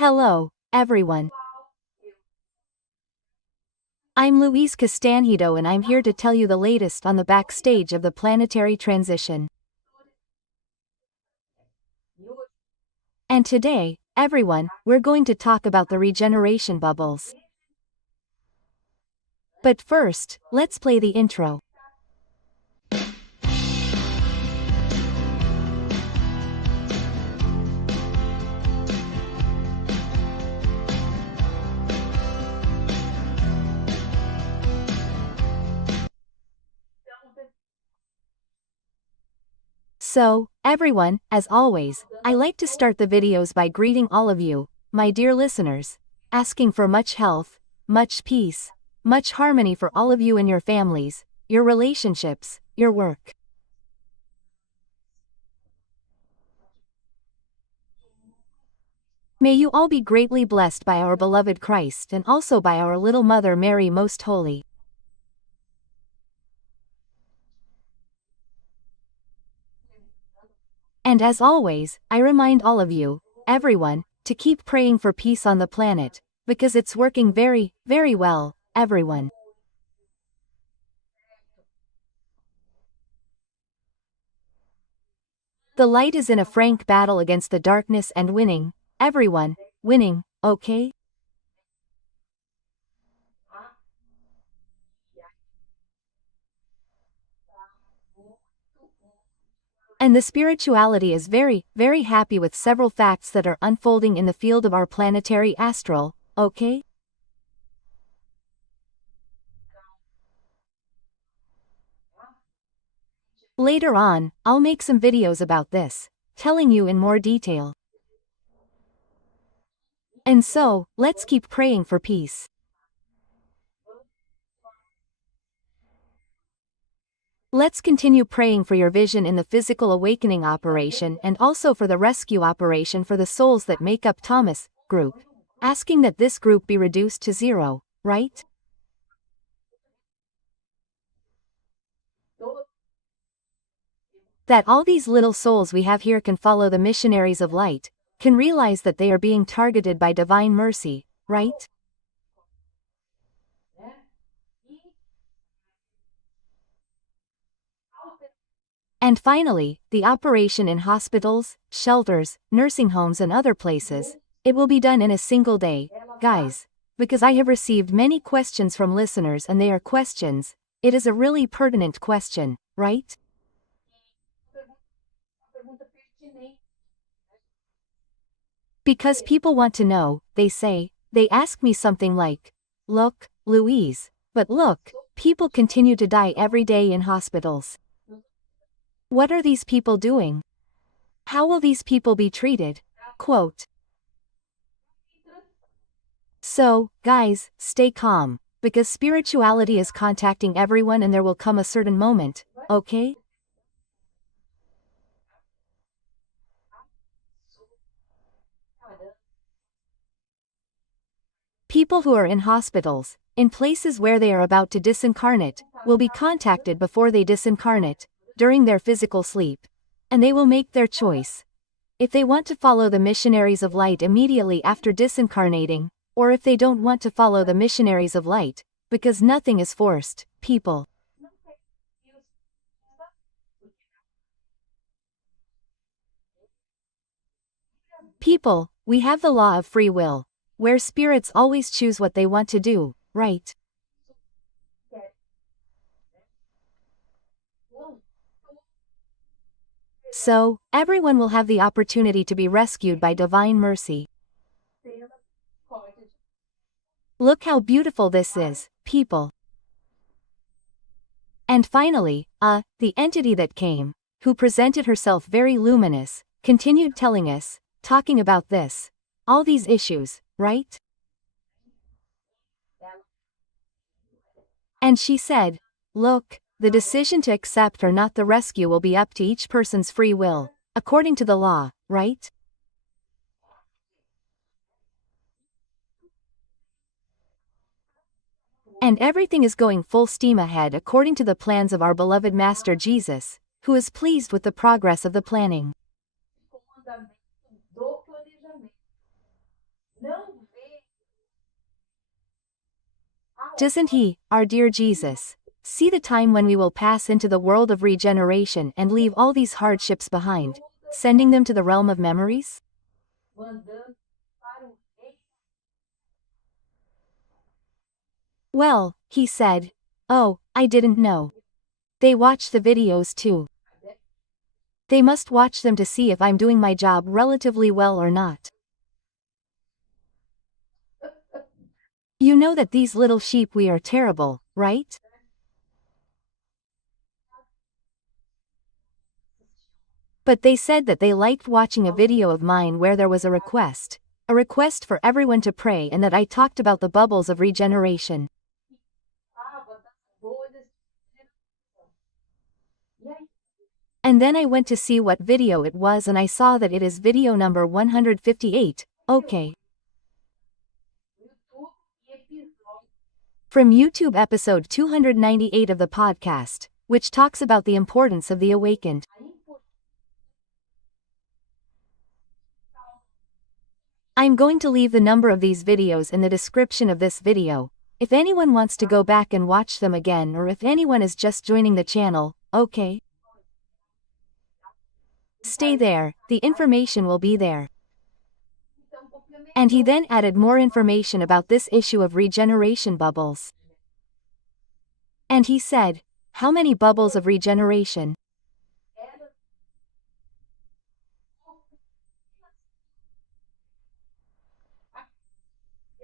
Hello, everyone. I'm Louise Castanhedo and I'm here to tell you the latest on the backstage of the planetary transition. And today, everyone, we're going to talk about the regeneration bubbles. But first, let's play the intro. So, everyone, as always, I like to start the videos by greeting all of you, my dear listeners, asking for much health, much peace, much harmony for all of you and your families, your relationships, your work. May you all be greatly blessed by our beloved Christ and also by our little Mother Mary Most Holy. And as always, I remind all of you, everyone, to keep praying for peace on the planet, because it's working very, very well, everyone. The light is in a frank battle against the darkness and winning, everyone, winning, okay? And the spirituality is very, very happy with several facts that are unfolding in the field of our planetary astral, okay? Later on, I'll make some videos about this, telling you in more detail. And so, let's keep praying for peace. Let's continue praying for your vision in the physical awakening operation and also for the rescue operation for the souls that make up Thomas group. Asking that this group be reduced to 0, right? That all these little souls we have here can follow the missionaries of light, can realize that they are being targeted by divine mercy, right? And finally, the operation in hospitals, shelters, nursing homes and other places, it will be done in a single day, guys. Because I have received many questions from listeners and they are questions, it is a really pertinent question, right? Because people want to know, they ask me something like, look, Louise, but look, people continue to die every day in hospitals. What are these people doing? How will these people be treated? Quote. So, guys, stay calm, because spirituality is contacting everyone and there will come a certain moment, okay? People who are in hospitals, in places where they are about to disincarnate, will be contacted before they disincarnate, during their physical sleep. And they will make their choice. If they want to follow the missionaries of light immediately after disincarnating, or if they don't want to follow the missionaries of light, because nothing is forced, people. People, we have the law of free will, where spirits always choose what they want to do, right? So, everyone will have the opportunity to be rescued by divine mercy. Look how beautiful this is, people. And finally, the entity that came, who presented herself very luminous, continued telling us, talking about this, all these issues, right? And she said, look, the decision to accept or not the rescue will be up to each person's free will, according to the law, right? And everything is going full steam ahead according to the plans of our beloved Master Jesus, who is pleased with the progress of the planning. Doesn't he, our dear Jesus, see the time when we will pass into the world of regeneration and leave all these hardships behind, sending them to the realm of memories? Well, he said, oh, I didn't know. They watch the videos too. They must watch them to see if I'm doing my job relatively well or not. You know that these little sheep we are terrible, right? But they said that they liked watching a video of mine where there was a request for everyone to pray, and that I talked about the bubbles of regeneration. And then I went to see what video it was, and I saw that it is video number 158, okay. From YouTube episode 298 of the podcast, which talks about the importance of the awakened. I'm going to leave the number of these videos in the description of this video, if anyone wants to go back and watch them again, or if anyone is just joining the channel, okay? Stay there, the information will be there. And he then added more information about this issue of regeneration bubbles. And he said, how many bubbles of regeneration?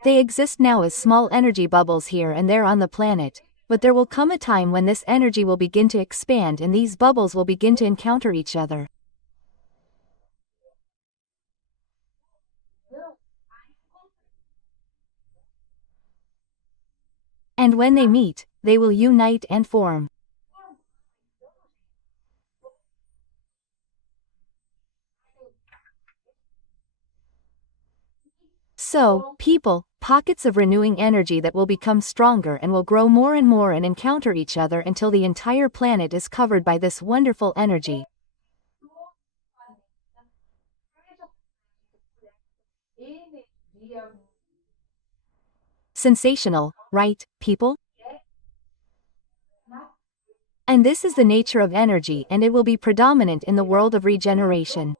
They exist now as small energy bubbles here and there on the planet, but there will come a time when this energy will begin to expand and these bubbles will begin to encounter each other. And when they meet, they will unite and form. So, people, pockets of renewing energy that will become stronger and will grow more and more and encounter each other until the entire planet is covered by this wonderful energy. Sensational, right, people? And this is the nature of energy, and it will be predominant in the world of regeneration.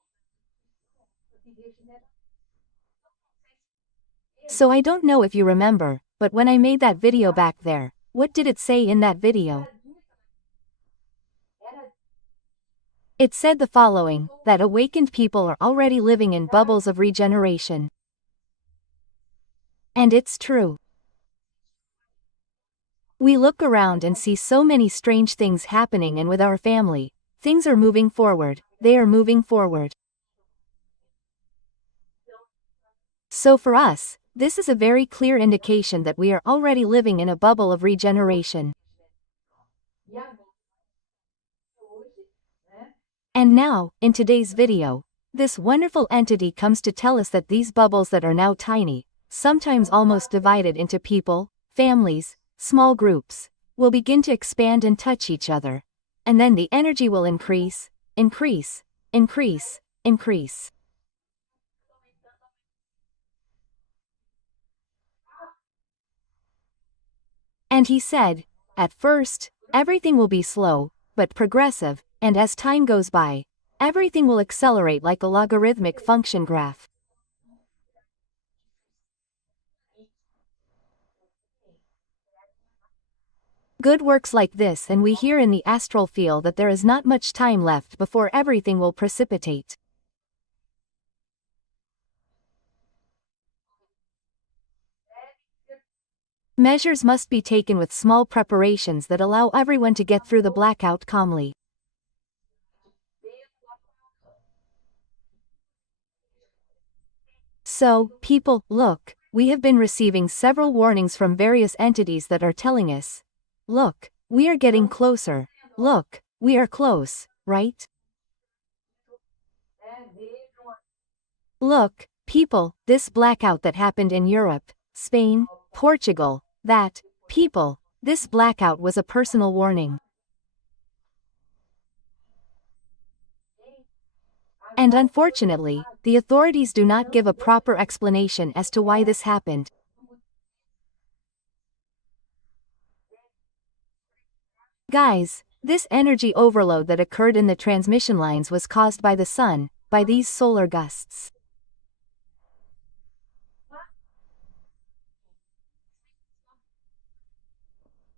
So I don't know if you remember, but when I made that video back there, what did it say in that video? It said the following, that awakened people are already living in bubbles of regeneration. And it's true. We look around and see so many strange things happening, and with our family, things are moving forward, they are moving forward. So for us, this is a very clear indication that we are already living in a bubble of regeneration. And now, in today's video, this wonderful entity comes to tell us that these bubbles that are now tiny, sometimes almost divided into people, families, small groups, will begin to expand and touch each other. And then the energy will increase, increase, increase, increase. And he said, at first, everything will be slow, but progressive, and as time goes by, everything will accelerate like a logarithmic function graph. Good works like this, and we hear in the astral field that there is not much time left before everything will precipitate. Measures must be taken with small preparations that allow everyone to get through the blackout calmly. So, people, look, we have been receiving several warnings from various entities that are telling us, look, we are getting closer, look, we are close, right? Look, people, this blackout that happened in Europe, Spain, Portugal, that, people, this blackout was a personal warning. And unfortunately, the authorities do not give a proper explanation as to why this happened. Guys, this energy overload that occurred in the transmission lines was caused by the sun, by these solar gusts.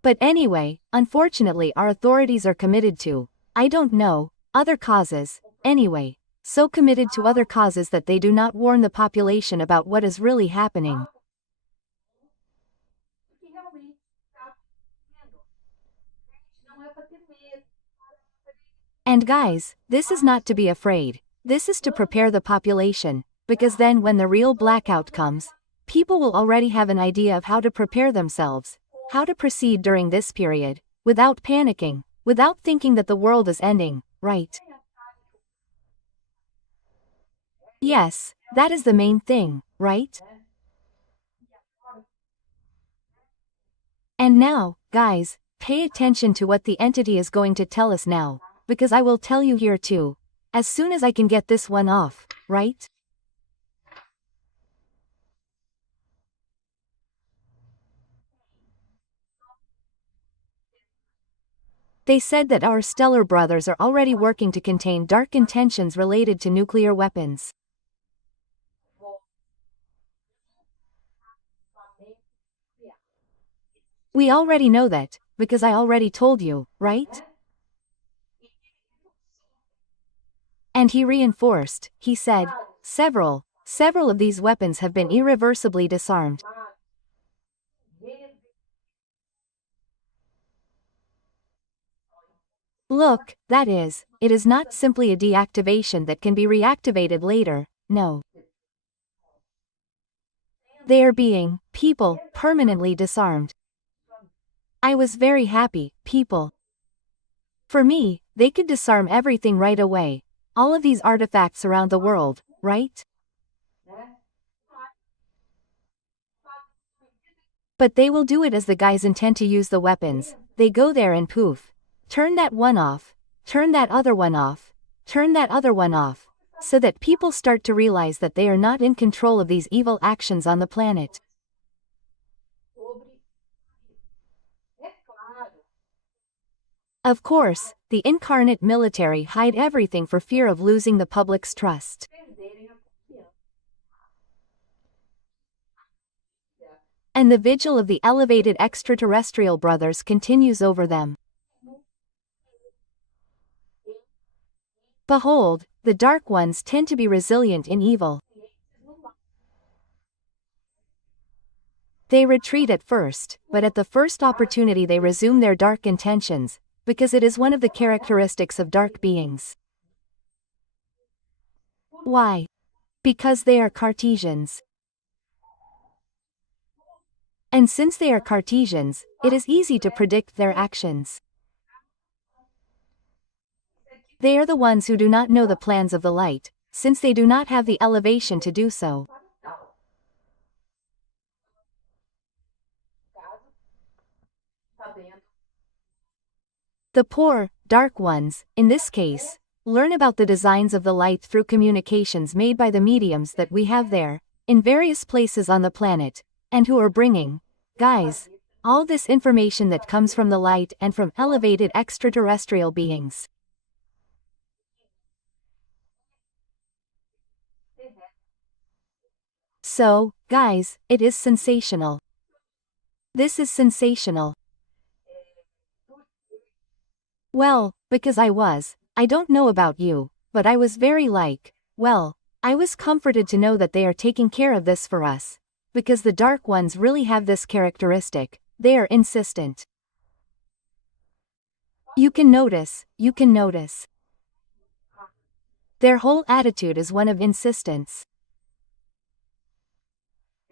But anyway, unfortunately our authorities are committed to, I don't know, other causes, anyway, so committed to other causes that they do not warn the population about what is really happening. And guys, this is not to be afraid, this is to prepare the population, because then when the real blackout comes, people will already have an idea of how to prepare themselves, how to proceed during this period, without panicking, without thinking that the world is ending, right? Yes, that is the main thing, right? And now, guys, pay attention to what the entity is going to tell us now, because I will tell you here too, as soon as I can get this one off, right? They said that our stellar brothers are already working to contain dark intentions related to nuclear weapons. We already know that, because I already told you, right? And he reinforced, he said, several of these weapons have been irreversibly disarmed. Look, that is, it is not simply a deactivation that can be reactivated later, no. They are being, people, permanently disarmed. I was very happy, people. For me, they could disarm everything right away, all of these artifacts around the world, right? But they will do it as the guys intend to use the weapons, they go there and poof. Turn that one off, turn that other one off, turn that other one off, so that people start to realize that they are not in control of these evil actions on the planet. Of course, the incarnate military hide everything for fear of losing the public's trust. And the vigil of the elevated extraterrestrial brothers continues over them. Behold, the dark ones tend to be resilient in evil. They retreat at first, but at the first opportunity they resume their dark intentions, because it is one of the characteristics of dark beings. Why? Because they are Cartesians. And since they are Cartesians, it is easy to predict their actions. They are the ones who do not know the plans of the light, since they do not have the elevation to do so. The poor, dark ones, in this case, learn about the designs of the light through communications made by the mediums that we have there, in various places on the planet, and who are bringing, guys, all this information that comes from the light and from elevated extraterrestrial beings. So, guys, it is sensational. This is sensational. Well, because I don't know about you, but I was very well, I was comforted to know that they are taking care of this for us. Because the dark ones really have this characteristic, they are insistent. You can notice. Their whole attitude is one of insistence.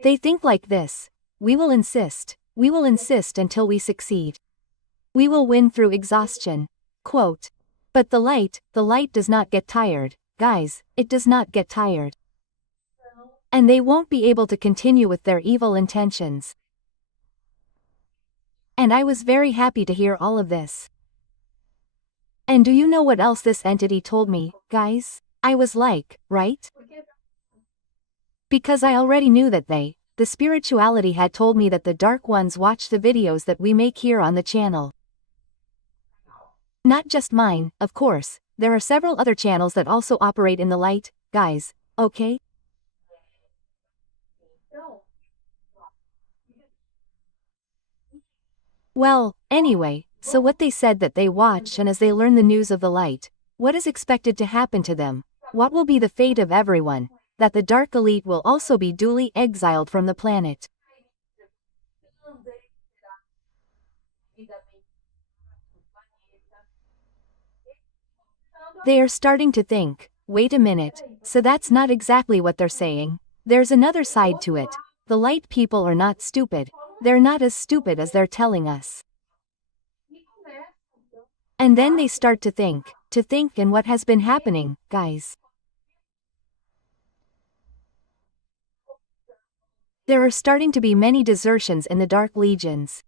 They think like this: we will insist until we succeed. We will win through exhaustion. Quote. But the light does not get tired, guys, it does not get tired. And they won't be able to continue with their evil intentions. And I was very happy to hear all of this. And do you know what else this entity told me, guys? I was right? Because I already knew that the spirituality had told me that the dark ones watch the videos that we make here on the channel. Not just mine, of course, there are several other channels that also operate in the light, guys, okay? Well, anyway, so what they said that they watch, and as they learn the news of the light, what is expected to happen to them? What will be the fate of everyone? That the dark elite will also be duly exiled from the planet. They are starting to think, wait a minute, so that's not exactly what they're saying. There's another side to it. The light people are not stupid. They're not as stupid as they're telling us. And then they start to think, and what has been happening, guys. There are starting to be many desertions in the Dark Legions.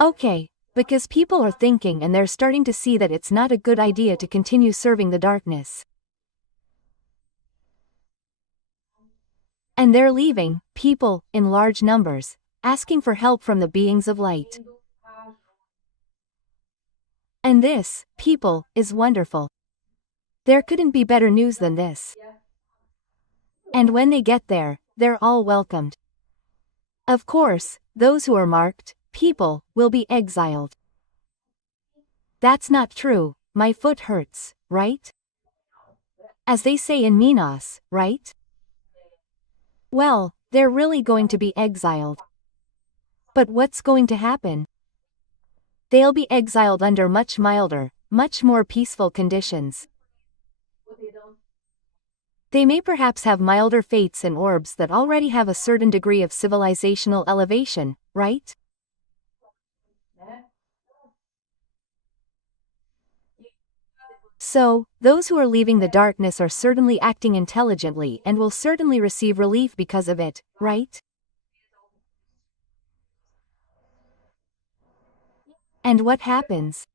Okay, because people are thinking and they're starting to see that it's not a good idea to continue serving the darkness. And they're leaving, people, in large numbers, asking for help from the beings of light. And this, people, is wonderful. There couldn't be better news than this. And when they get there, they're all welcomed. Of course, those who are marked, people, will be exiled. That's not true, my foot hurts, right? As they say in Minas, right? Well, they're really going to be exiled. But what's going to happen? They'll be exiled under much milder, much more peaceful conditions. They may perhaps have milder fates in orbs that already have a certain degree of civilizational elevation, right? So, those who are leaving the darkness are certainly acting intelligently and will certainly receive relief because of it, right? And what happens?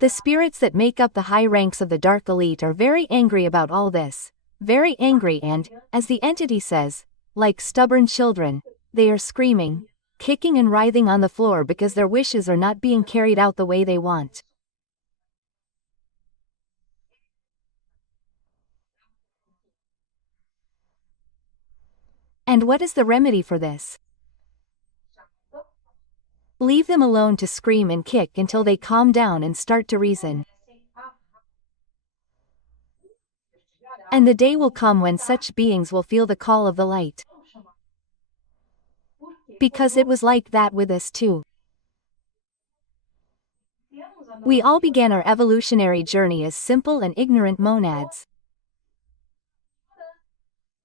The spirits that make up the high ranks of the Dark Elite are very angry about all this. Very angry and, as the entity says, like stubborn children, they are screaming, kicking and writhing on the floor because their wishes are not being carried out the way they want. And what is the remedy for this? Leave them alone to scream and kick until they calm down and start to reason. And the day will come when such beings will feel the call of the light. Because it was like that with us too. We all began our evolutionary journey as simple and ignorant monads.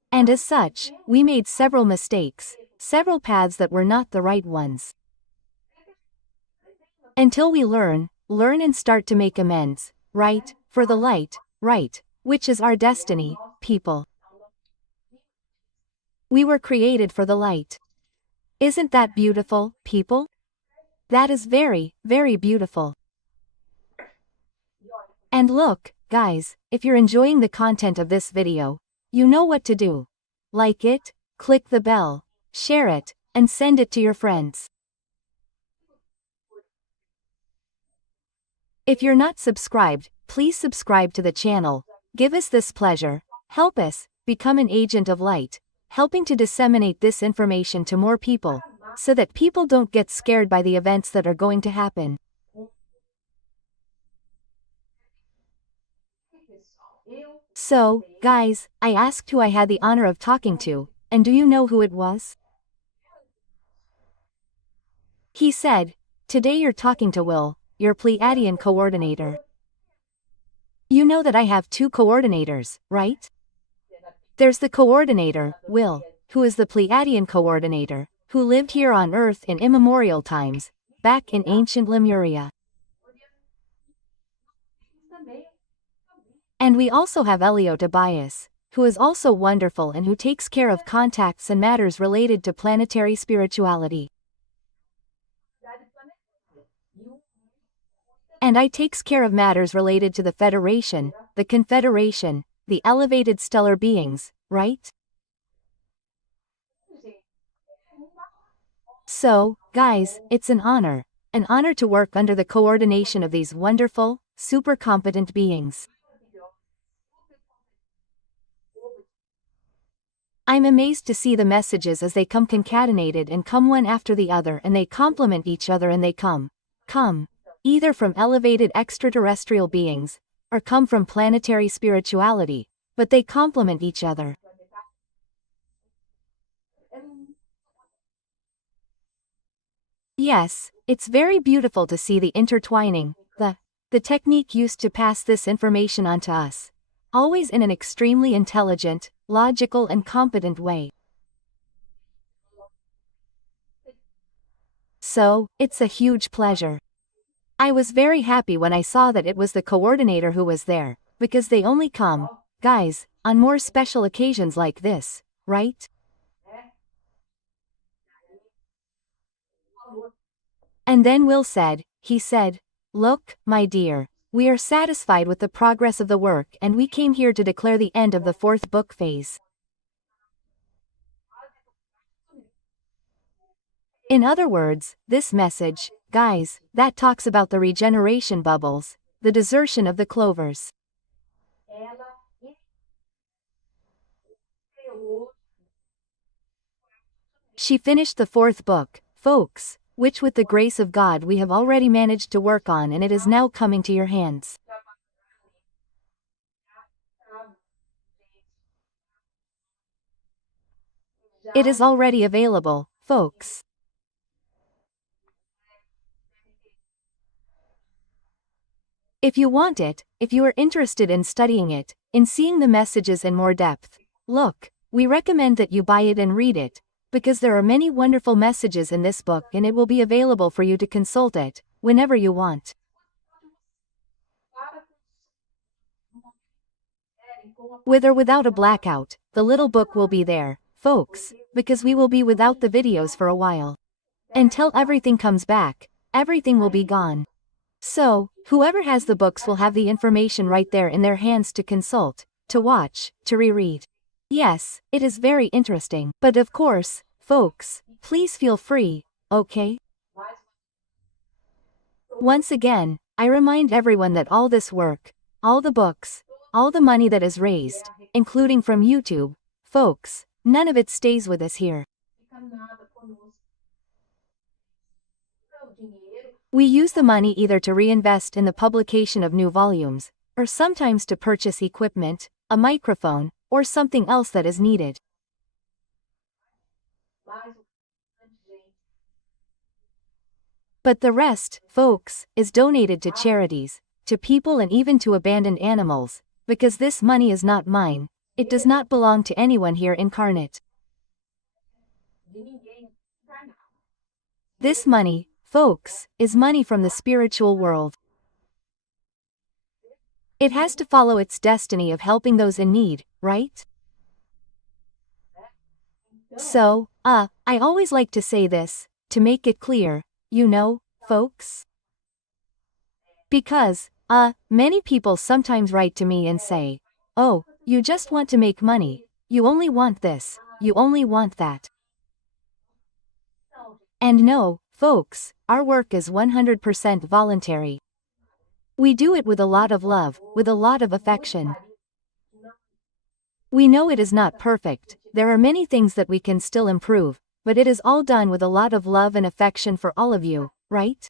And as such, we made several mistakes, several paths that were not the right ones. Until we learn and start to make amends, right, for the light, right, which is our destiny, people. We were created for the light. Isn't that beautiful, people? That is very, very beautiful. And look, guys, if you're enjoying the content of this video, you know what to do. Like it, click the bell, share it, and send it to your friends. If you're not subscribed, please subscribe to the channel, give us this pleasure, help us, become an agent of light, helping to disseminate this information to more people, so that people don't get scared by the events that are going to happen. So, guys, I asked who I had the honor of talking to, and do you know who it was? He said, "Today you're talking to Will, your Pleiadian coordinator." You know that I have two coordinators, right? There's the coordinator, Will, who is the Pleiadian coordinator, who lived here on Earth in immemorial times, back in ancient Lemuria. And we also have Elio Tobias, who is also wonderful and who takes care of contacts and matters related to planetary spirituality. And I takes care of matters related to the Federation, the Confederation, the elevated stellar beings, right? So, guys, it's an honor to work under the coordination of these wonderful, super competent beings. I'm amazed to see the messages as they come concatenated and come one after the other, and they complement each other, and they come either from elevated extraterrestrial beings, or come from planetary spirituality, but they complement each other. Yes, it's very beautiful to see the intertwining, the technique used to pass this information on to us, always in an extremely intelligent, logical and competent way. So, it's a huge pleasure. I was very happy when I saw that it was the coordinator who was there, because they only come, guys, on more special occasions like this, right? And then Will said, he said, "Look, my dear, we are satisfied with the progress of the work and we came here to declare the end of the 4th book phase." In other words, this message, guys, that talks about the regeneration bubbles, the desertion of the clovers. She finished the 4th book, folks, which with the grace of God we have already managed to work on, and it is now coming to your hands. It is already available, folks. If you want it, if you are interested in studying it, in seeing the messages in more depth, look, we recommend that you buy it and read it, because there are many wonderful messages in this book and it will be available for you to consult it, whenever you want. With or without a blackout, the little book will be there, folks, because we will be without the videos for a while. Until everything comes back, everything will be gone. So, whoever has the books will have the information right there in their hands to consult, to watch, to reread. Yes, it is very interesting. But of course, folks, please feel free, okay? Once again, I remind everyone that all this work, all the books, all the money that is raised, including from YouTube, folks, none of it stays with us here. We use the money either to reinvest in the publication of new volumes, or sometimes to purchase equipment, a microphone, or something else that is needed. But the rest, folks, is donated to charities, to people and even to abandoned animals, because this money is not mine, it does not belong to anyone here incarnate. This money, folks, is money from the spiritual world. It has to follow its destiny of helping those in need, right? So, I always like to say this, to make it clear, you know, folks? Because, many people sometimes write to me and say, "Oh, you just want to make money, you only want this, you only want that." And no, folks, our work is 100% voluntary. We do it with a lot of love, with a lot of affection. We know it is not perfect, there are many things that we can still improve, but it is all done with a lot of love and affection for all of you, right?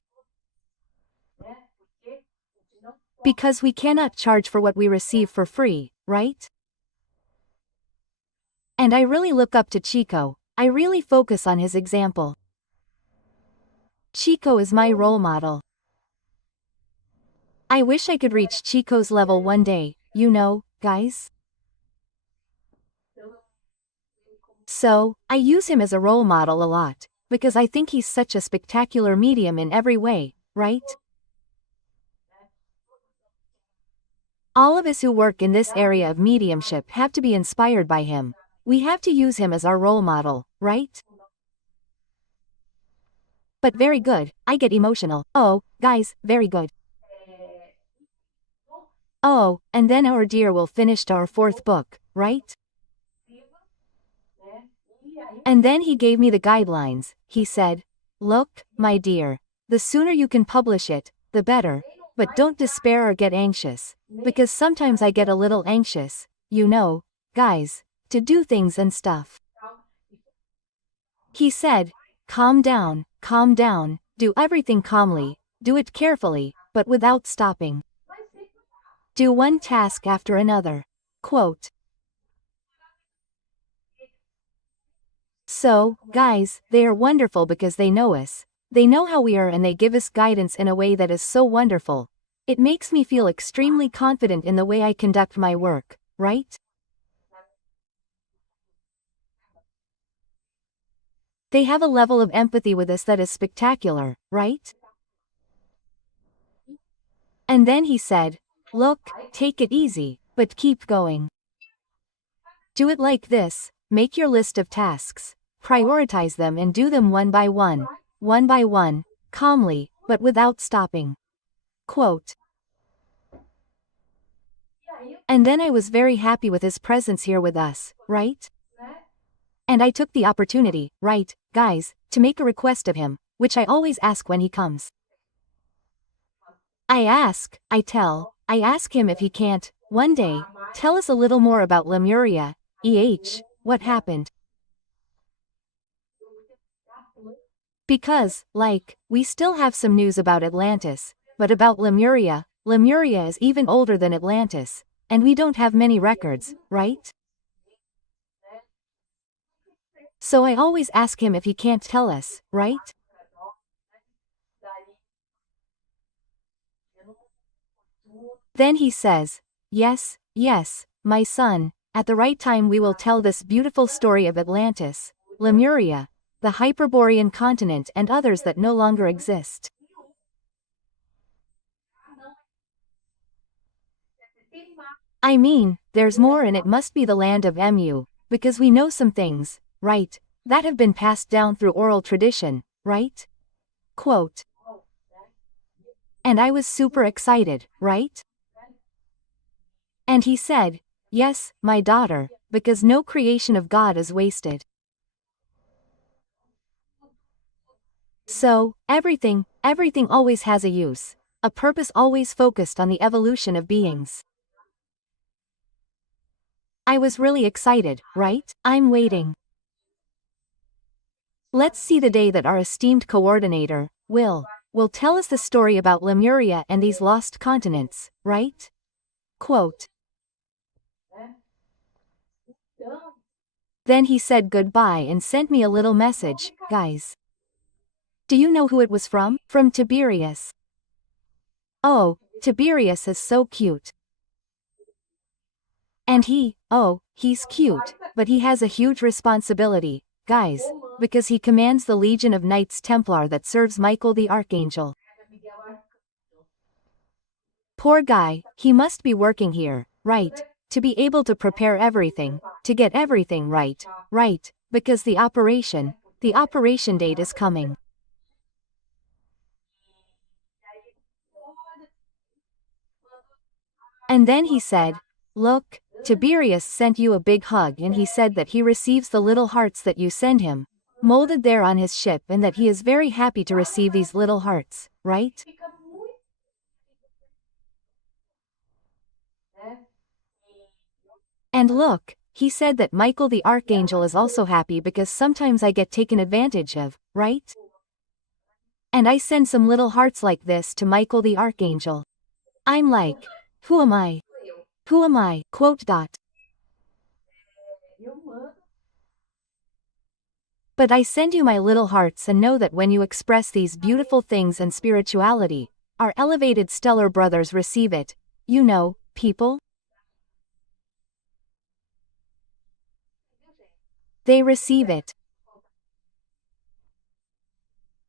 Because we cannot charge for what we receive for free, right? And I really look up to Chico, I really focus on his example. Chico is my role model. I wish I could reach Chico's level one day, you know, guys? So, I use him as a role model a lot, because I think he's such a spectacular medium in every way, right? All of us who work in this area of mediumship have to be inspired by him. We have to use him as our role model, right? But very good, I get emotional. Oh, guys, very good. Oh, and then our dear will finish our fourth book, right? And then he gave me the guidelines. He said, "Look, my dear, the sooner you can publish it, the better, but don't despair or get anxious, because sometimes I get a little anxious, you know, guys, to do things and stuff." He said, calm down, do everything calmly, do it carefully, but without stopping. Do one task after another. Quote. So, guys, they are wonderful because they know us. They know how we are and they give us guidance in a way that is so wonderful. It makes me feel extremely confident in the way I conduct my work, right? They have a level of empathy with us that is spectacular, right? And then he said, "Look, take it easy, but keep going. Do it like this, make your list of tasks, prioritize them and do them one by one, calmly, but without stopping." Quote. And then I was very happy with his presence here with us, right? And I took the opportunity, right, guys, to make a request of him, which I always ask when he comes. I ask him if he can't, one day, tell us a little more about Lemuria, what happened. Because, like, we still have some news about Atlantis, but about Lemuria is even older than Atlantis, and we don't have many records, right? So I always ask him if he can't tell us, right? Then he says, yes, my son, at the right time we will tell this beautiful story of Atlantis, Lemuria, the Hyperborean continent and others that no longer exist. I mean, there's more and it must be the land of Mu, because we know some things, right, that have been passed down through oral tradition, right? Quote. And I was super excited, right? And he said, yes, my daughter, because no creation of God is wasted. So, everything always has a use, a purpose always focused on the evolution of beings. I was really excited, right? I'm waiting. Let's see the day that our esteemed coordinator will tell us the story about Lemuria and these lost continents, right? Quote. Then he said goodbye and sent me a little message, guys. Do you know who it was from? From Tiberius. Oh, Tiberius is so cute. And he's cute, but he has a huge responsibility, guys, because he commands the Legion of Knights Templar that serves Michael the Archangel. Poor guy, he must be working here, right, to be able to prepare everything, to get everything right, because the operation date is coming. And then he said, look, Tiberius sent you a big hug and he said that he receives the little hearts that you send him, molded there on his ship, and that he is very happy to receive these little hearts, right? And look, he said that Michael the Archangel is also happy because sometimes I get taken advantage of, right? And I send some little hearts like this to Michael the Archangel. I'm like, who am I? Quote dot. But I send you my little hearts and know that when you express these beautiful things and spirituality, our elevated stellar brothers receive it, you know, people? They receive it.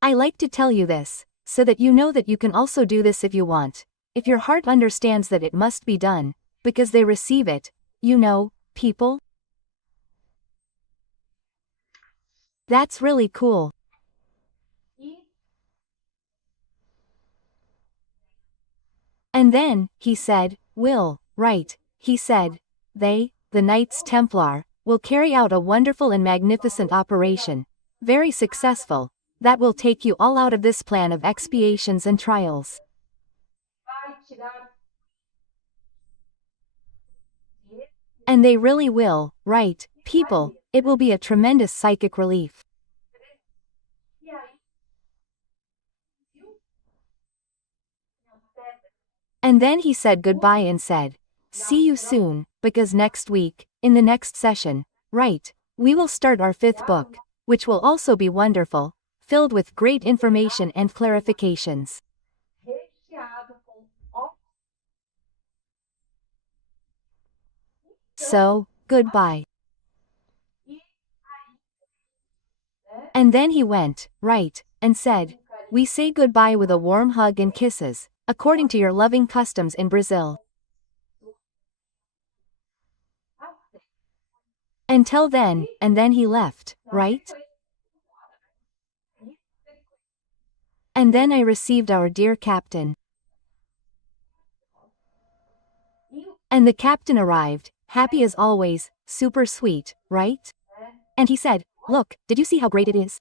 I like to tell you this, so that you know that you can also do this if you want, if your heart understands that it must be done, because they receive it, you know, people? That's really cool. And then, he said, will, right, he said. They, the Knights Templar, will carry out a wonderful and magnificent operation, very successful, that will take you all out of this plan of expiations and trials. And they really will, right, people, it will be a tremendous psychic relief. And then he said goodbye and said, see you soon, because next week, in the next session, right, we will start our 5th book, which will also be wonderful, filled with great information and clarifications. So, goodbye. And then he went, right, and said, we say goodbye with a warm hug and kisses, according to your loving customs in Brazil. Until then, and then he left, right? And then I received our dear captain. And the captain arrived, happy as always, super sweet, right? And he said, look, did you see how great it is?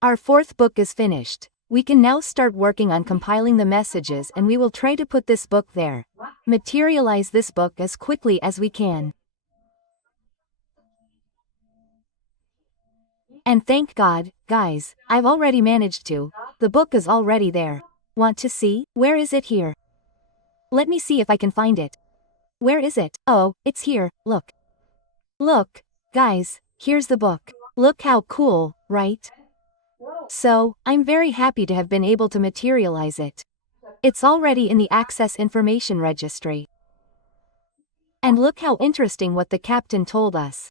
Our 4th book is finished. We can now start working on compiling the messages, and we will try to put this book there. Materialize this book as quickly as we can. And thank God, guys, I've already managed to. The book is already there. Want to see? Where is it here? Let me see if I can find it. Where is it? Oh, it's here, look. Look, guys, here's the book. Look how cool, right? So, I'm very happy to have been able to materialize it. It's already in the Access Information Registry. And look how interesting what the captain told us.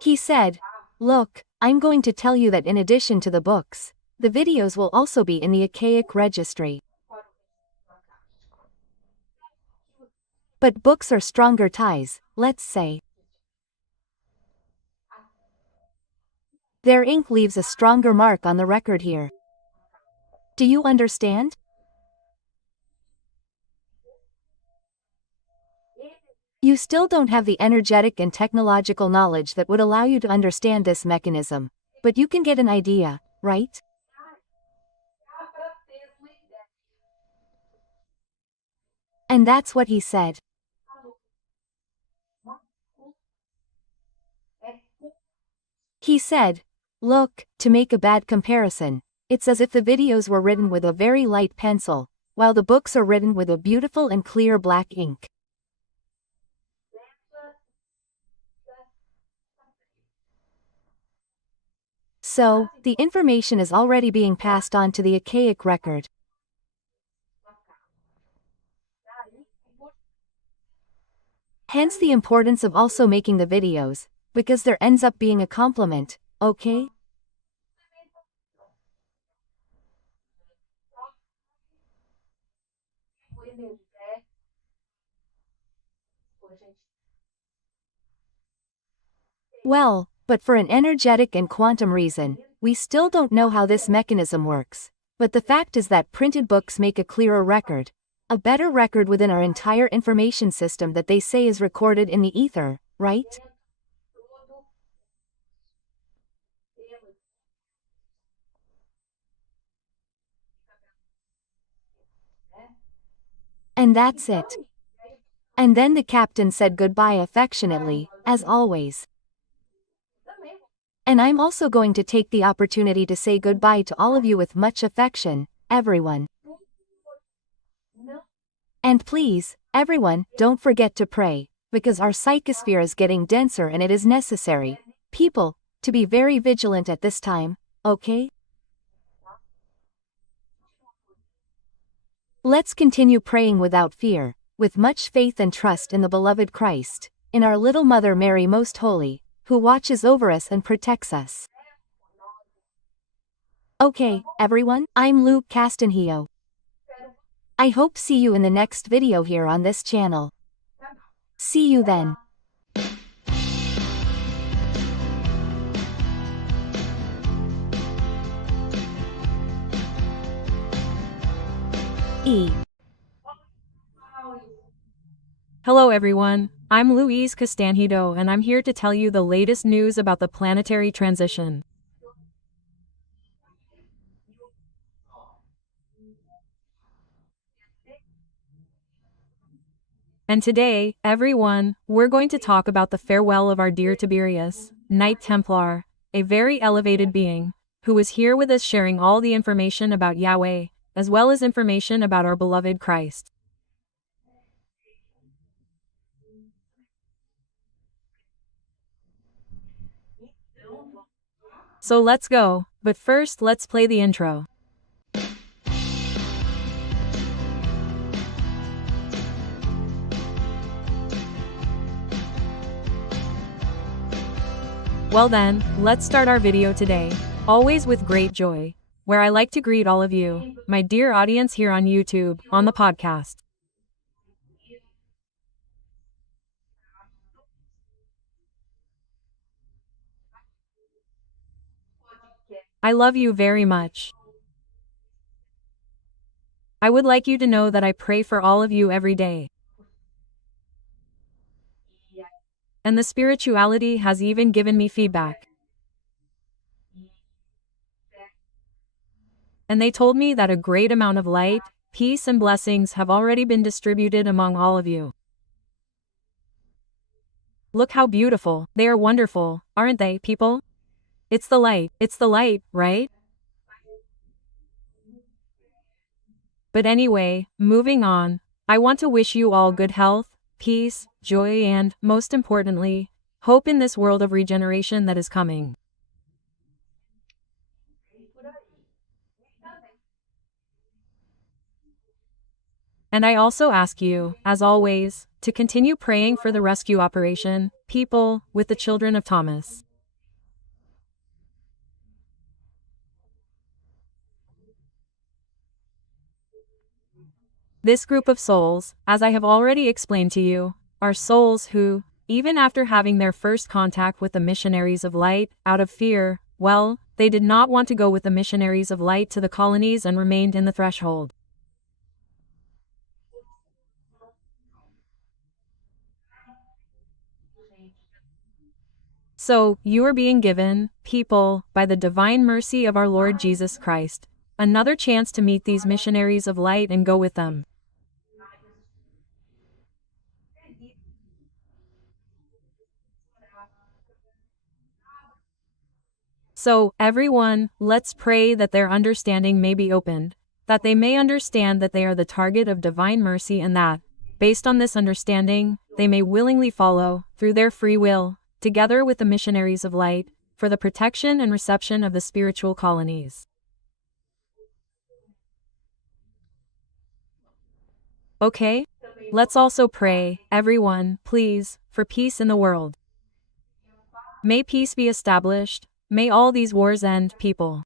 He said, look, I'm going to tell you that in addition to the books, the videos will also be in the Archaic Registry. But books are stronger ties, let's say. Their ink leaves a stronger mark on the record here. Do you understand? You still don't have the energetic and technological knowledge that would allow you to understand this mechanism, but you can get an idea, right? And that's what he said. He said, look, to make a bad comparison, it's as if the videos were written with a very light pencil, while the books are written with a beautiful and clear black ink. So, the information is already being passed on to the Archaic record. Hence the importance of also making the videos, because there ends up being a complement, okay? Well, but for an energetic and quantum reason, we still don't know how this mechanism works. But the fact is that printed books make a clearer record. A better record within our entire information system that they say is recorded in the ether, right? And that's it. And then the captain said goodbye affectionately, as always. And I'm also going to take the opportunity to say goodbye to all of you with much affection, everyone. And please, everyone, don't forget to pray, because our psychosphere is getting denser and it is necessary, people, to be very vigilant at this time, okay? Let's continue praying without fear, with much faith and trust in the beloved Christ, in our little Mother Mary Most Holy, who watches over us and protects us. Okay, everyone, I'm Luke Castanhio. I hope see you in the next video here on this channel. See you then. E. Hello everyone, I'm Louise Castanhedo and I'm here to tell you the latest news about the planetary transition. And today, everyone, we're going to talk about the farewell of our dear Tiberius, Knight Templar, a very elevated being, who was here with us sharing all the information about Yahweh, as well as information about our beloved Christ. So let's go, but first let's play the intro. Well then, let's start our video today, always with great joy, where I like to greet all of you, my dear audience here on YouTube, on the podcast. I love you very much. I would like you to know that I pray for all of you every day. And the spirituality has even given me feedback. And they told me that a great amount of light, peace and blessings have already been distributed among all of you. Look how beautiful, they are wonderful, aren't they, people? It's the light, right? But anyway, moving on, I want to wish you all good health, peace, joy and, most importantly, hope in this world of regeneration that is coming. And I also ask you, as always, to continue praying for the rescue operation, people, with the children of Thomas. This group of souls, as I have already explained to you, are souls who, even after having their first contact with the missionaries of light, out of fear, well, they did not want to go with the missionaries of light to the colonies and remained in the threshold. So, you are being given, people, by the divine mercy of our Lord Jesus Christ, another chance to meet these missionaries of light and go with them. So, everyone, let's pray that their understanding may be opened, that they may understand that they are the target of divine mercy and that, based on this understanding, they may willingly follow, through their free will, together with the missionaries of light, for the protection and reception of the spiritual colonies. Okay? Let's also pray, everyone, please, for peace in the world. May peace be established, may all these wars end, people.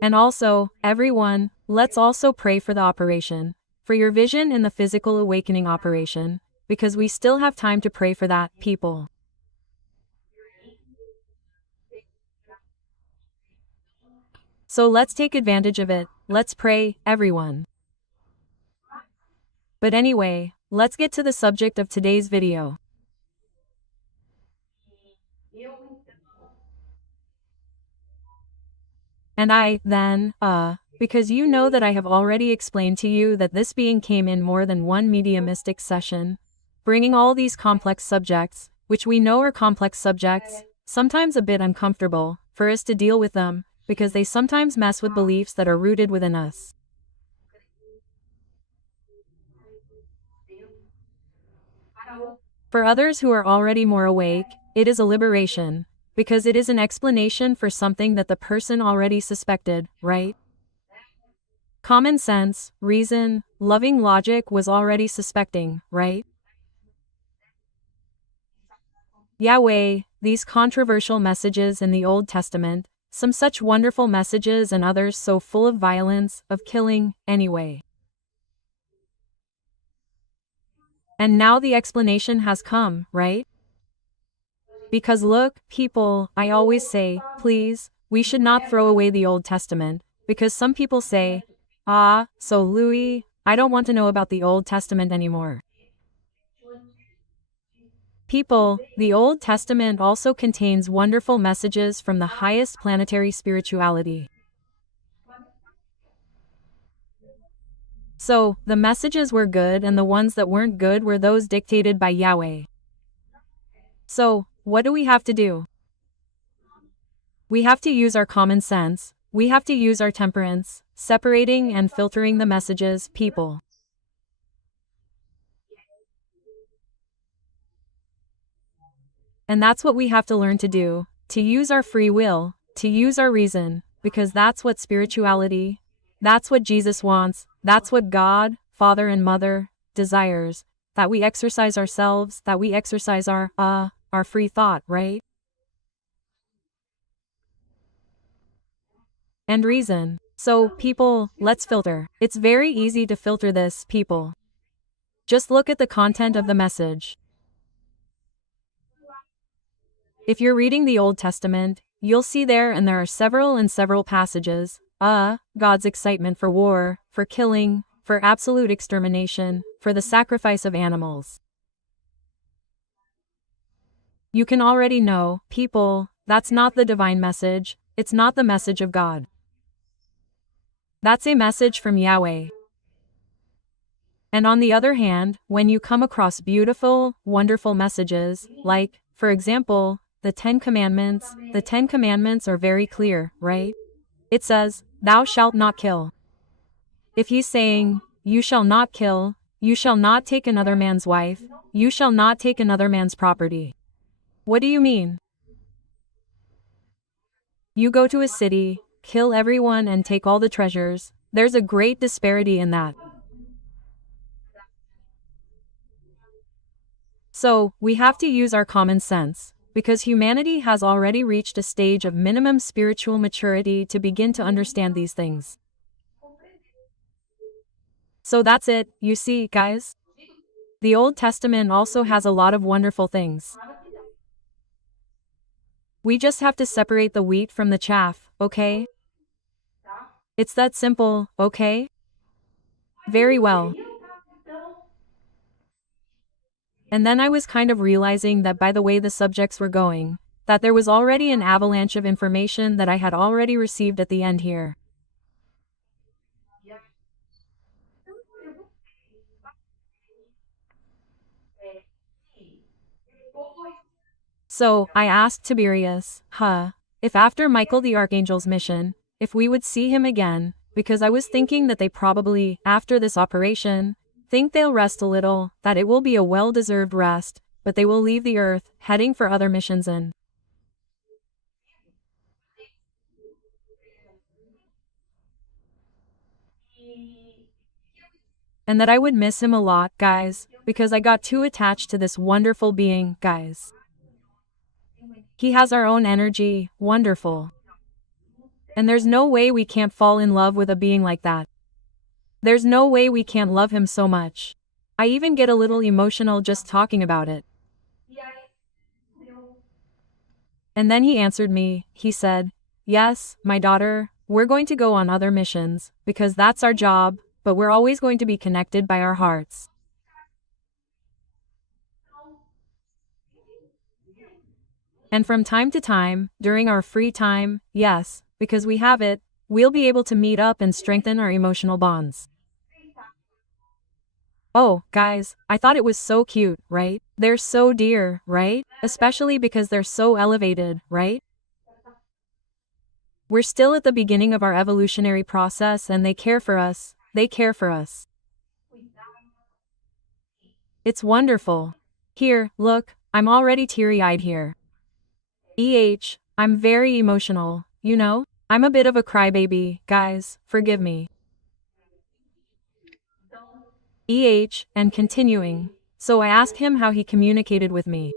And also, everyone, let's also pray for the operation, for your vision in the physical awakening operation, because we still have time to pray for that, people. So let's take advantage of it, let's pray, everyone. But anyway, let's get to the subject of today's video. And because you know that I have already explained to you that this being came in more than one mediumistic session, bringing all these complex subjects, which we know are complex subjects, sometimes a bit uncomfortable, for us to deal with them, because they sometimes mess with beliefs that are rooted within us. For others who are already more awake, it is a liberation, because it is an explanation for something that the person already suspected, right? Common sense, reason, loving logic was already suspecting, right? Yahweh, these controversial messages in the Old Testament, some such wonderful messages and others so full of violence, of killing, anyway. And now the explanation has come, right? Because look, people, I always say, please, we should not throw away the Old Testament, because some people say, so Louis, I don't want to know about the Old Testament anymore. People, the Old Testament also contains wonderful messages from the highest planetary spirituality. So, the messages were good and the ones that weren't good were those dictated by Yahweh. So, what do we have to do? We have to use our common sense, we have to use our temperance, separating and filtering the messages, people. And that's what we have to learn to do, to use our free will, to use our reason, because that's what spirituality, that's what Jesus wants, that's what God, Father and Mother, desires, that we exercise ourselves, that we exercise our free thought, right? And reason. So, people, let's filter. It's very easy to filter this, people. Just look at the content of the message. If you're reading the Old Testament, you'll see there are several passages, God's excitement for war, for killing, for absolute extermination, for the sacrifice of animals. You can already know, people, that's not the divine message, it's not the message of God. That's a message from Yahweh. And on the other hand, when you come across beautiful, wonderful messages, like, for example, the 10 Commandments are very clear, right? It says, thou shalt not kill. If he's saying, you shall not kill, you shall not take another man's wife, you shall not take another man's property. What do you mean? You go to a city, kill everyone and take all the treasures. There's a great disparity in that. So, we have to use our common sense, because humanity has already reached a stage of minimum spiritual maturity to begin to understand these things. So that's it, you see, guys? The Old Testament also has a lot of wonderful things. We just have to separate the wheat from the chaff, okay? It's that simple, okay? Very well. And then I was kind of realizing that by the way the subjects were going, that there was already an avalanche of information that I had already received at the end here. So, I asked Tiberius, if after Michael the Archangel's mission, if we would see him again, because I was thinking that they probably, after this operation, think they'll rest a little, that it will be a well-deserved rest, but they will leave the earth, heading for other missions and that I would miss him a lot, guys, because I got too attached to this wonderful being, guys. He has our own energy, wonderful. And there's no way we can't fall in love with a being like that. There's no way we can't love him so much. I even get a little emotional just talking about it. And then he answered me, he said, yes, my daughter, we're going to go on other missions, because that's our job, but we're always going to be connected by our hearts. And from time to time, during our free time, yes, because we have it, we'll be able to meet up and strengthen our emotional bonds. Oh, guys, I thought it was so cute, right? They're so dear, right? Especially because they're so elevated, right? We're still at the beginning of our evolutionary process and they care for us. They care for us. It's wonderful. Here, look, I'm already teary-eyed here. I'm very emotional, you know? I'm a bit of a crybaby, guys, forgive me. And continuing. So I asked him how he communicated with me.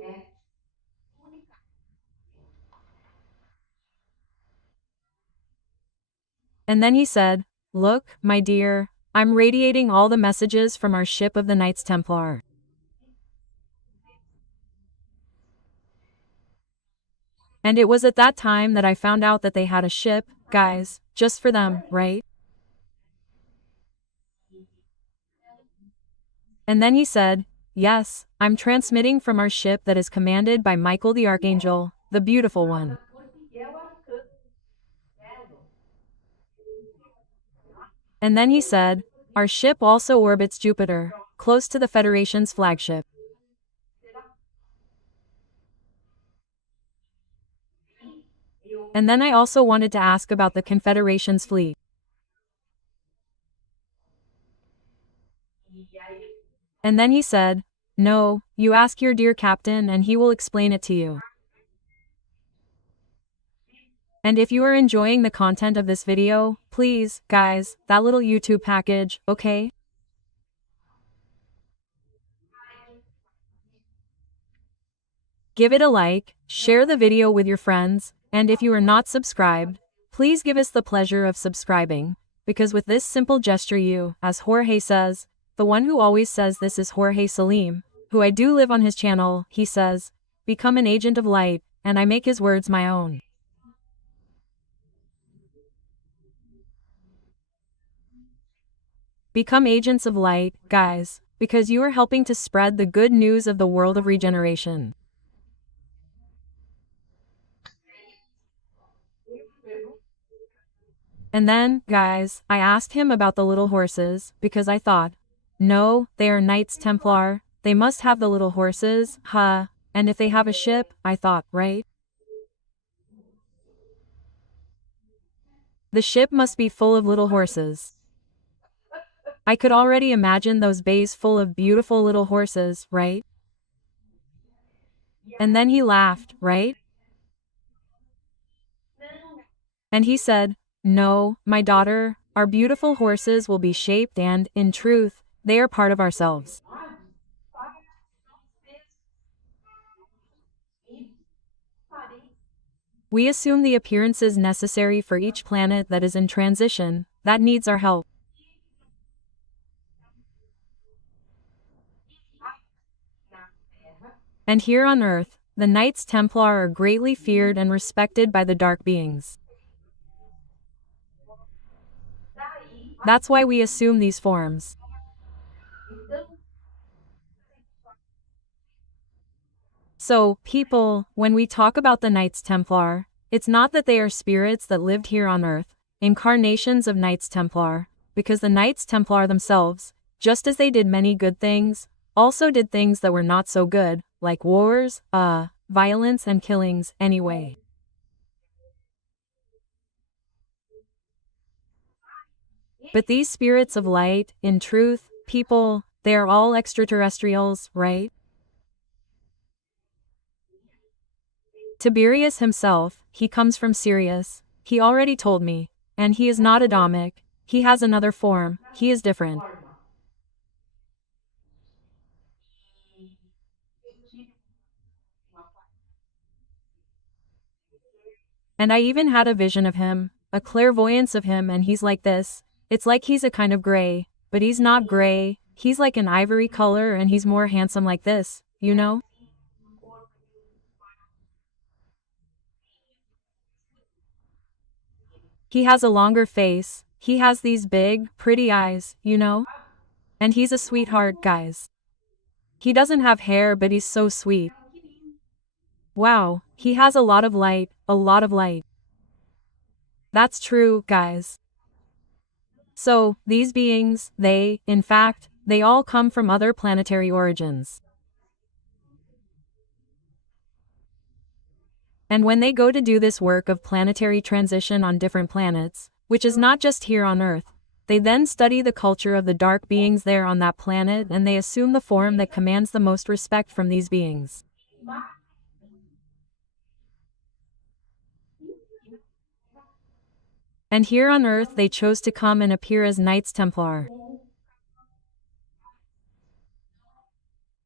And then he said, look, my dear, I'm radiating all the messages from our ship of the Knights Templar. And it was at that time that I found out that they had a ship, guys, just for them, right? And then he said, yes, I'm transmitting from our ship that is commanded by Michael the Archangel, the beautiful one. And then he said, our ship also orbits Jupiter, close to the Federation's flagship. And then I also wanted to ask about the Confederation's fleet. And then he said, no, you ask your dear captain and he will explain it to you. And if you are enjoying the content of this video, please, guys, that little YouTube package, okay? Give it a like, share the video with your friends, and if you are not subscribed, please give us the pleasure of subscribing, because with this simple gesture you, as Jorge says, the one who always says this is Jorge Salim, who I do live on his channel, he says, become an agent of light, and I make his words my own. Become agents of light, guys, because you are helping to spread the good news of the world of regeneration. And then, guys, I asked him about the little horses, because I thought, no, they are Knights Templar, they must have the little horses, huh, and if they have a ship, I thought, right? The ship must be full of little horses. I could already imagine those bays full of beautiful little horses, right? And then he laughed, right? And he said, no, my daughter, our beautiful horses will be shaped and, in truth, they are part of ourselves. We assume the appearances necessary for each planet that is in transition, that needs our help. And here on Earth, the Knights Templar are greatly feared and respected by the dark beings. That's why we assume these forms. So, people, when we talk about the Knights Templar, it's not that they are spirits that lived here on Earth, incarnations of Knights Templar, because the Knights Templar themselves, just as they did many good things, also did things that were not so good, like wars, violence and killings, anyway. But these spirits of light, in truth, people, they are all extraterrestrials, right? Tiberius himself, he comes from Sirius, he already told me, and he is not Adamic, he has another form, he is different. And I even had a vision of him, a clairvoyance of him, and he's like this, it's like he's a kind of gray, but he's not gray, he's like an ivory color and he's more handsome like this, you know? He has a longer face, he has these big, pretty eyes, you know? And he's a sweetheart, guys. He doesn't have hair but he's so sweet. Wow, he has a lot of light, a lot of light. That's true, guys. So, these beings, they, in fact, they all come from other planetary origins. And when they go to do this work of planetary transition on different planets, which is not just here on Earth, they then study the culture of the dark beings there on that planet and they assume the form that commands the most respect from these beings. And here on Earth they chose to come and appear as Knights Templar.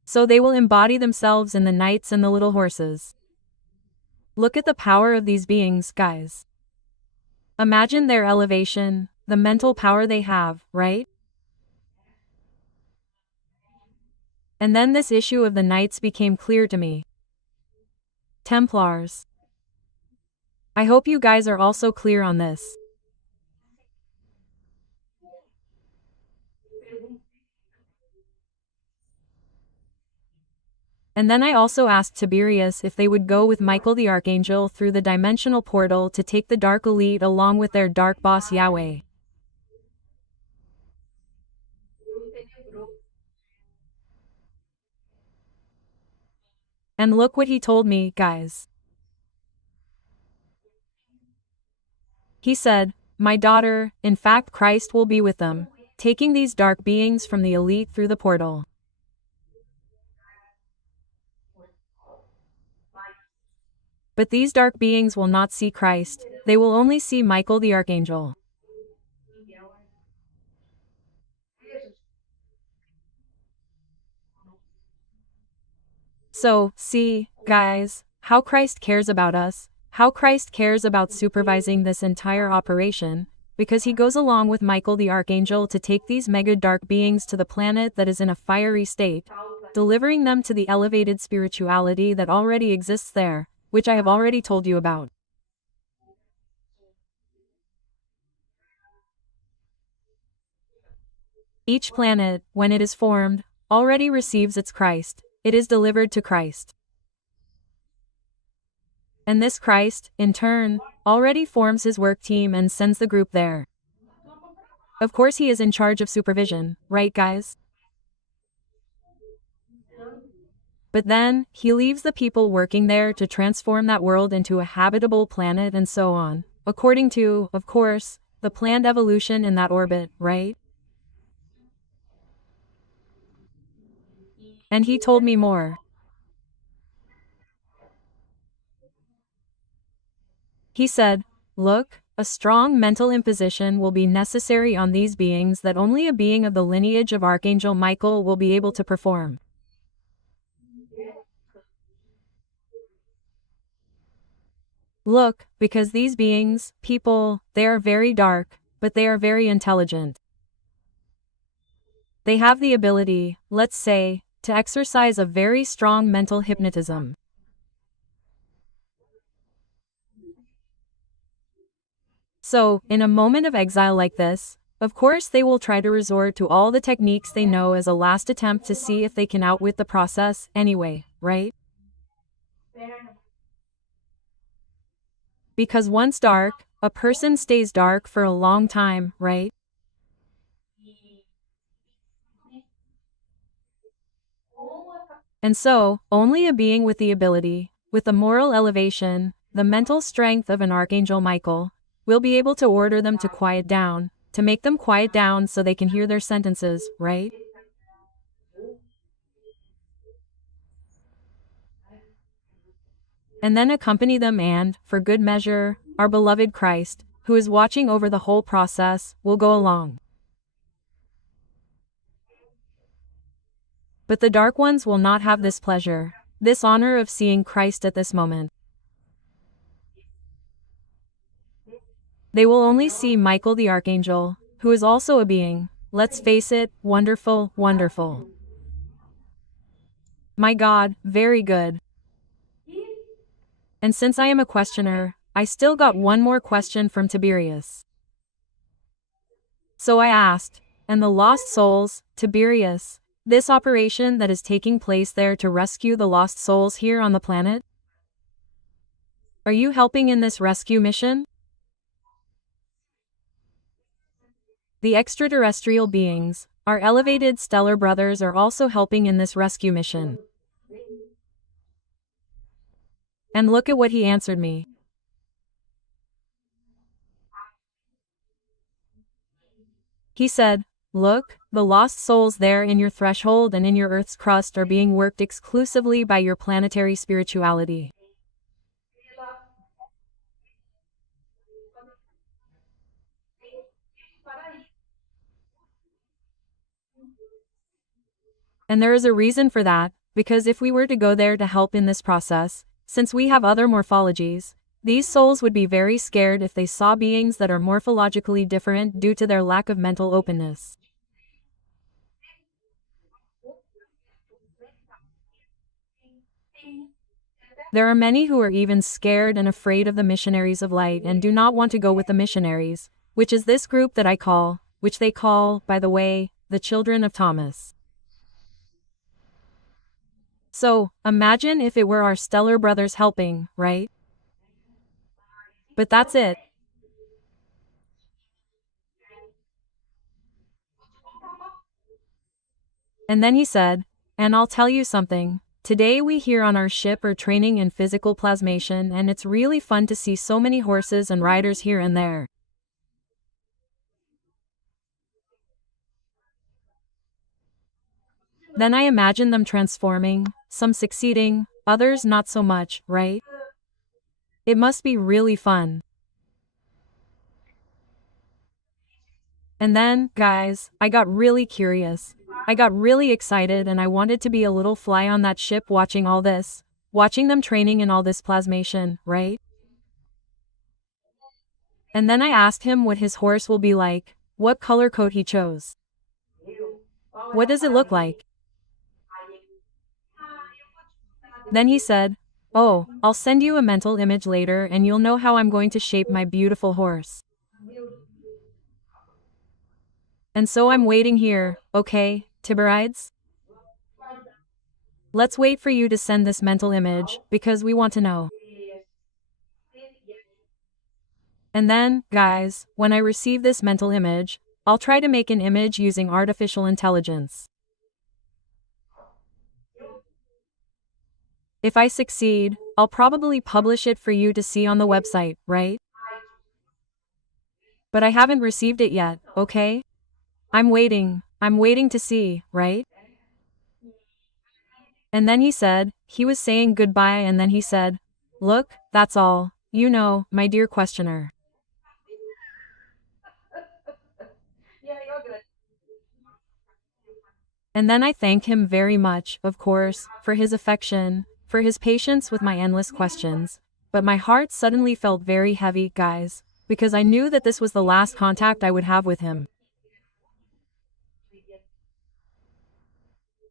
So they will embody themselves in the knights and the little horses. Look at the power of these beings, guys. Imagine their elevation, the mental power they have, right? And then this issue of the knights became clear to me. Templars. I hope you guys are also clear on this. And then I also asked Tiberius if they would go with Michael the Archangel through the dimensional portal to take the Dark Elite along with their Dark Boss Yahweh. And look what he told me, guys. He said, "My daughter, in fact Christ will be with them, taking these dark beings from the elite through the portal. But these dark beings will not see Christ, they will only see Michael the Archangel." So, see, guys, how Christ cares about us, how Christ cares about supervising this entire operation, because he goes along with Michael the Archangel to take these mega dark beings to the planet that is in a fiery state, delivering them to the elevated spirituality that already exists there, which I have already told you about. Each planet, when it is formed, already receives its Christ, it is delivered to Christ. And this Christ, in turn, already forms his work team and sends the group there. Of course he is in charge of supervision, right guys? But then, he leaves the people working there to transform that world into a habitable planet and so on, according to, of course, the planned evolution in that orbit, right? And he told me more. He said, "Look, a strong mental imposition will be necessary on these beings that only a being of the lineage of Archangel Michael will be able to perform. Look, because these beings, people, they are very dark, but they are very intelligent. They have the ability, let's say, to exercise a very strong mental hypnotism. So, in a moment of exile like this, of course they will try to resort to all the techniques they know as a last attempt to see if they can outwit the process anyway, right? Because once dark, a person stays dark for a long time, right? And so, only a being with the ability, with the moral elevation, the mental strength of an Archangel Michael, will be able to order them to quiet down, to make them quiet down so they can hear their sentences, right? And then accompany them and, for good measure, our beloved Christ, who is watching over the whole process, will go along. But the dark ones will not have this pleasure, this honor of seeing Christ at this moment. They will only see Michael the Archangel, who is also a being, let's face it, wonderful, wonderful. My God, very good. And since I am a questioner, I still got one more question from Tiberius. So I asked, and the lost souls, Tiberius, this operation that is taking place there to rescue the lost souls here on the planet? Are you helping in this rescue mission? The extraterrestrial beings, our elevated stellar brothers, are also helping in this rescue mission. And look at what he answered me. He said, "Look, the lost souls there in your threshold and in your Earth's crust are being worked exclusively by your planetary spirituality. And there is a reason for that, because if we were to go there to help in this process, since we have other morphologies, these souls would be very scared if they saw beings that are morphologically different due to their lack of mental openness. There are many who are even scared and afraid of the missionaries of light and do not want to go with the missionaries, which is this group that I call, which they call, by the way, the children of Thomas. So, imagine if it were our stellar brothers helping, right? But that's it. And then he said, and I'll tell you something. Today we here on our ship are training in physical plasmation and it's really fun to see so many horses and riders here and there. Then I imagine them transforming, some succeeding, others not so much, right? It must be really fun. And then, guys, I got really curious. I got really excited and I wanted to be a little fly on that ship watching all this, watching them training in all this plasmation, right? And then I asked him what his horse will be like, what color coat he chose. What does it look like? Then he said, oh, I'll send you a mental image later and you'll know how I'm going to shape my beautiful horse. And so I'm waiting here, okay, Tiberides? Let's wait for you to send this mental image, because we want to know. And then, guys, when I receive this mental image, I'll try to make an image using artificial intelligence. If I succeed, I'll probably publish it for you to see on the website, right? But I haven't received it yet, okay? I'm waiting to see, right? And then he said, he was saying goodbye and then he said, look, that's all, you know, my dear questioner. And then I thank him very much, of course, for his affection, for his patience with my endless questions. But my heart suddenly felt very heavy, guys, because I knew that this was the last contact I would have with him.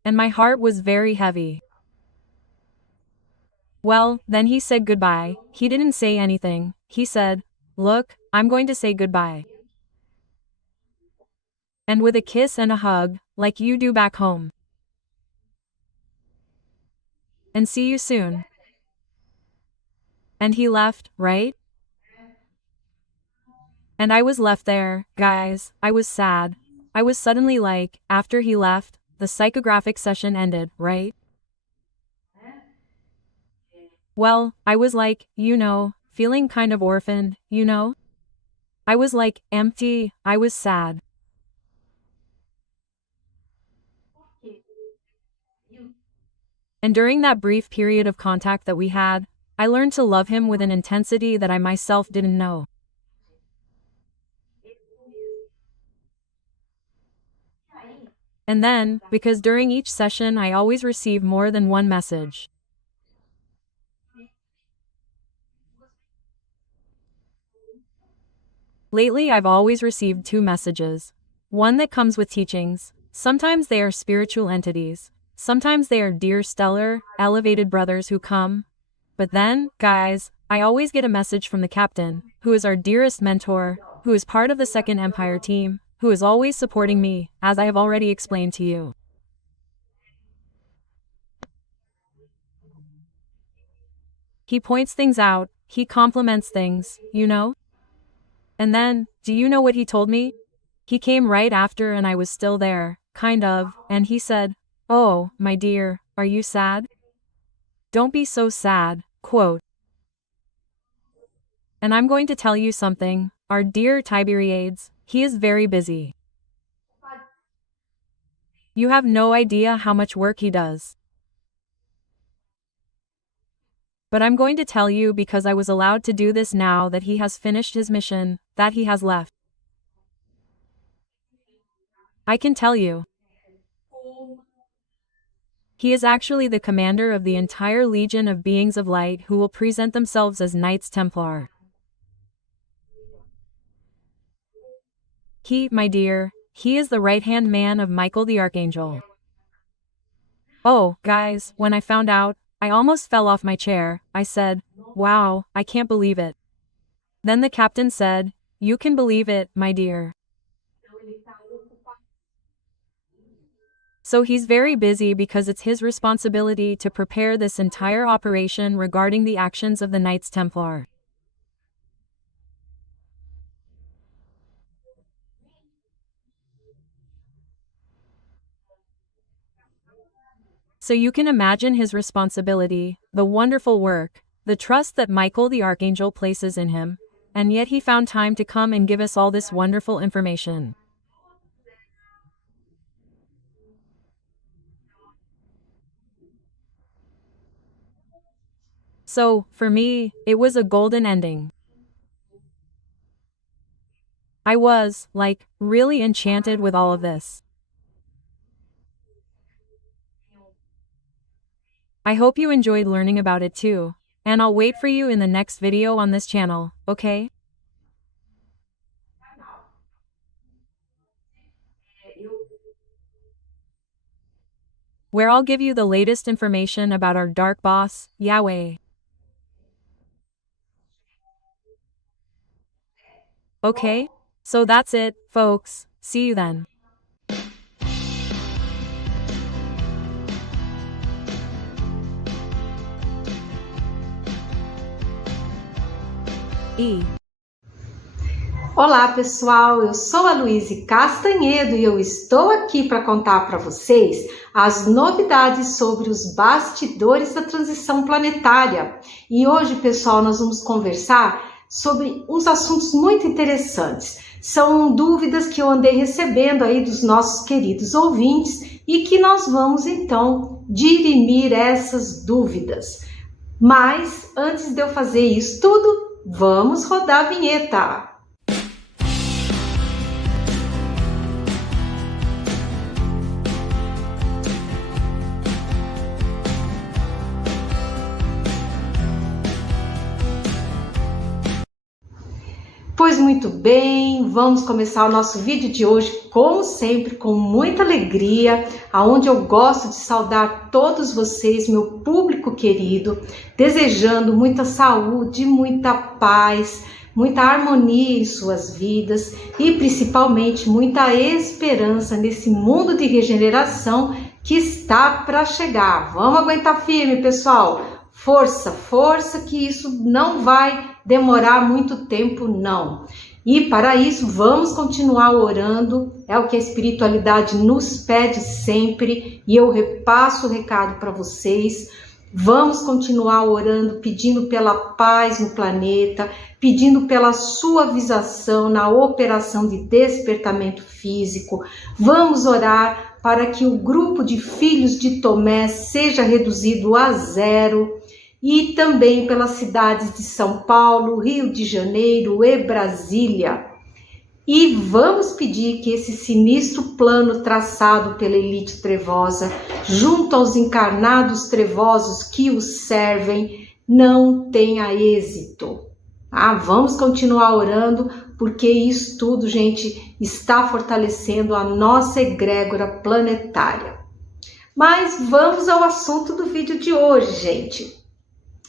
And my heart was very heavy. Well, then he said goodbye. He didn't say anything. He said, look, I'm going to say goodbye. And with a kiss and a hug, like you do back home. And see you soon. And he left, right? And I was left there, guys. I was sad. I was suddenly like, after he left, the psychographic session ended, right? Well, I was like, you know, feeling kind of orphaned, you know? I was like, empty, I was sad. And during that brief period of contact that we had, I learned to love him with an intensity that I myself didn't know. And then, because during each session I always receive more than one message. Lately I've always received 2 messages. One that comes with teachings. Sometimes they are spiritual entities. Sometimes they are dear stellar, elevated brothers who come. But then, guys, I always get a message from the captain, who is our dearest mentor, who is part of the Second Empire team, who is always supporting me, as I have already explained to you. He points things out, he compliments things, you know? And then, do you know what he told me? He came right after and I was still there, kind of, and he said, oh, my dear, are you sad? Don't be so sad, quote. And I'm going to tell you something, our dear Tiberiades, he is very busy. You have no idea how much work he does. But I'm going to tell you because I was allowed to do this now that he has finished his mission, that he has left. I can tell you. He is actually the commander of the entire legion of beings of light who will present themselves as Knights Templar. He, my dear, he is the right-hand man of Michael the Archangel. Oh, guys, when I found out, I almost fell off my chair. I said, "Wow, I can't believe it." Then the captain said, "You can believe it, my dear." So he's very busy because it's his responsibility to prepare this entire operation regarding the actions of the Knights Templar. So you can imagine his responsibility, the wonderful work, the trust that Michael the Archangel places in him, and yet he found time to come and give us all this wonderful information. So, for me, it was a golden ending. I was, really enchanted with all of this. I hope you enjoyed learning about it too, and I'll wait for you in the next video on this channel, okay? Where I'll give you the latest information about our dark boss, Yahweh. Okay? So that's it, folks. See you then. E. Olá pessoal, eu sou a Louise Castanhedo e eu estou aqui para contar para vocês as novidades sobre os bastidores da transição planetária. E hoje, pessoal, nós vamos conversar sobre uns assuntos muito interessantes. São dúvidas que eu andei recebendo aí dos nossos queridos ouvintes e que nós vamos então dirimir essas dúvidas. Mas antes de eu fazer isso tudo, vamos rodar a vinheta! Pois muito bem, vamos começar o nosso vídeo de hoje, como sempre, com muita alegria, aonde eu gosto de saudar todos vocês, meu público querido, desejando muita saúde, muita paz, muita harmonia em suas vidas e principalmente muita esperança nesse mundo de regeneração que está para chegar. Vamos aguentar firme, pessoal! Força, força, que isso não vai demorar muito tempo, não. E para isso, vamos continuar orando, é o que a espiritualidade nos pede sempre, e eu repasso o recado para vocês. Vamos continuar orando, pedindo pela paz no planeta, pedindo pela suavização na operação de despertamento físico. Vamos orar para que o grupo de filhos de Tomé seja reduzido a 0, e também pelas cidades de São Paulo, Rio de Janeiro e Brasília. E vamos pedir que esse sinistro plano traçado pela elite trevosa, junto aos encarnados trevosos que os servem, não tenha êxito. Vamos continuar orando, porque isso tudo, gente, está fortalecendo a nossa egrégora planetária. Mas vamos ao assunto do vídeo de hoje, gente.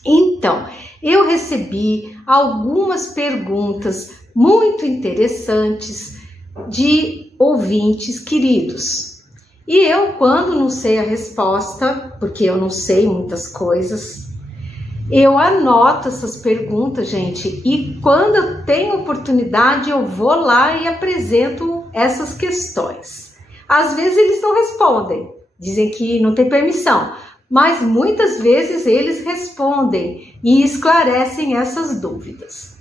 Então, eu recebi algumas perguntas muito interessantes de ouvintes queridos. E eu, quando não sei a resposta, porque eu não sei muitas coisas, eu anoto essas perguntas, gente, e quando eu tenho oportunidade, eu vou lá e apresento essas questões. Às vezes eles não respondem, dizem que não tem permissão, mas muitas vezes eles respondem e esclarecem essas dúvidas.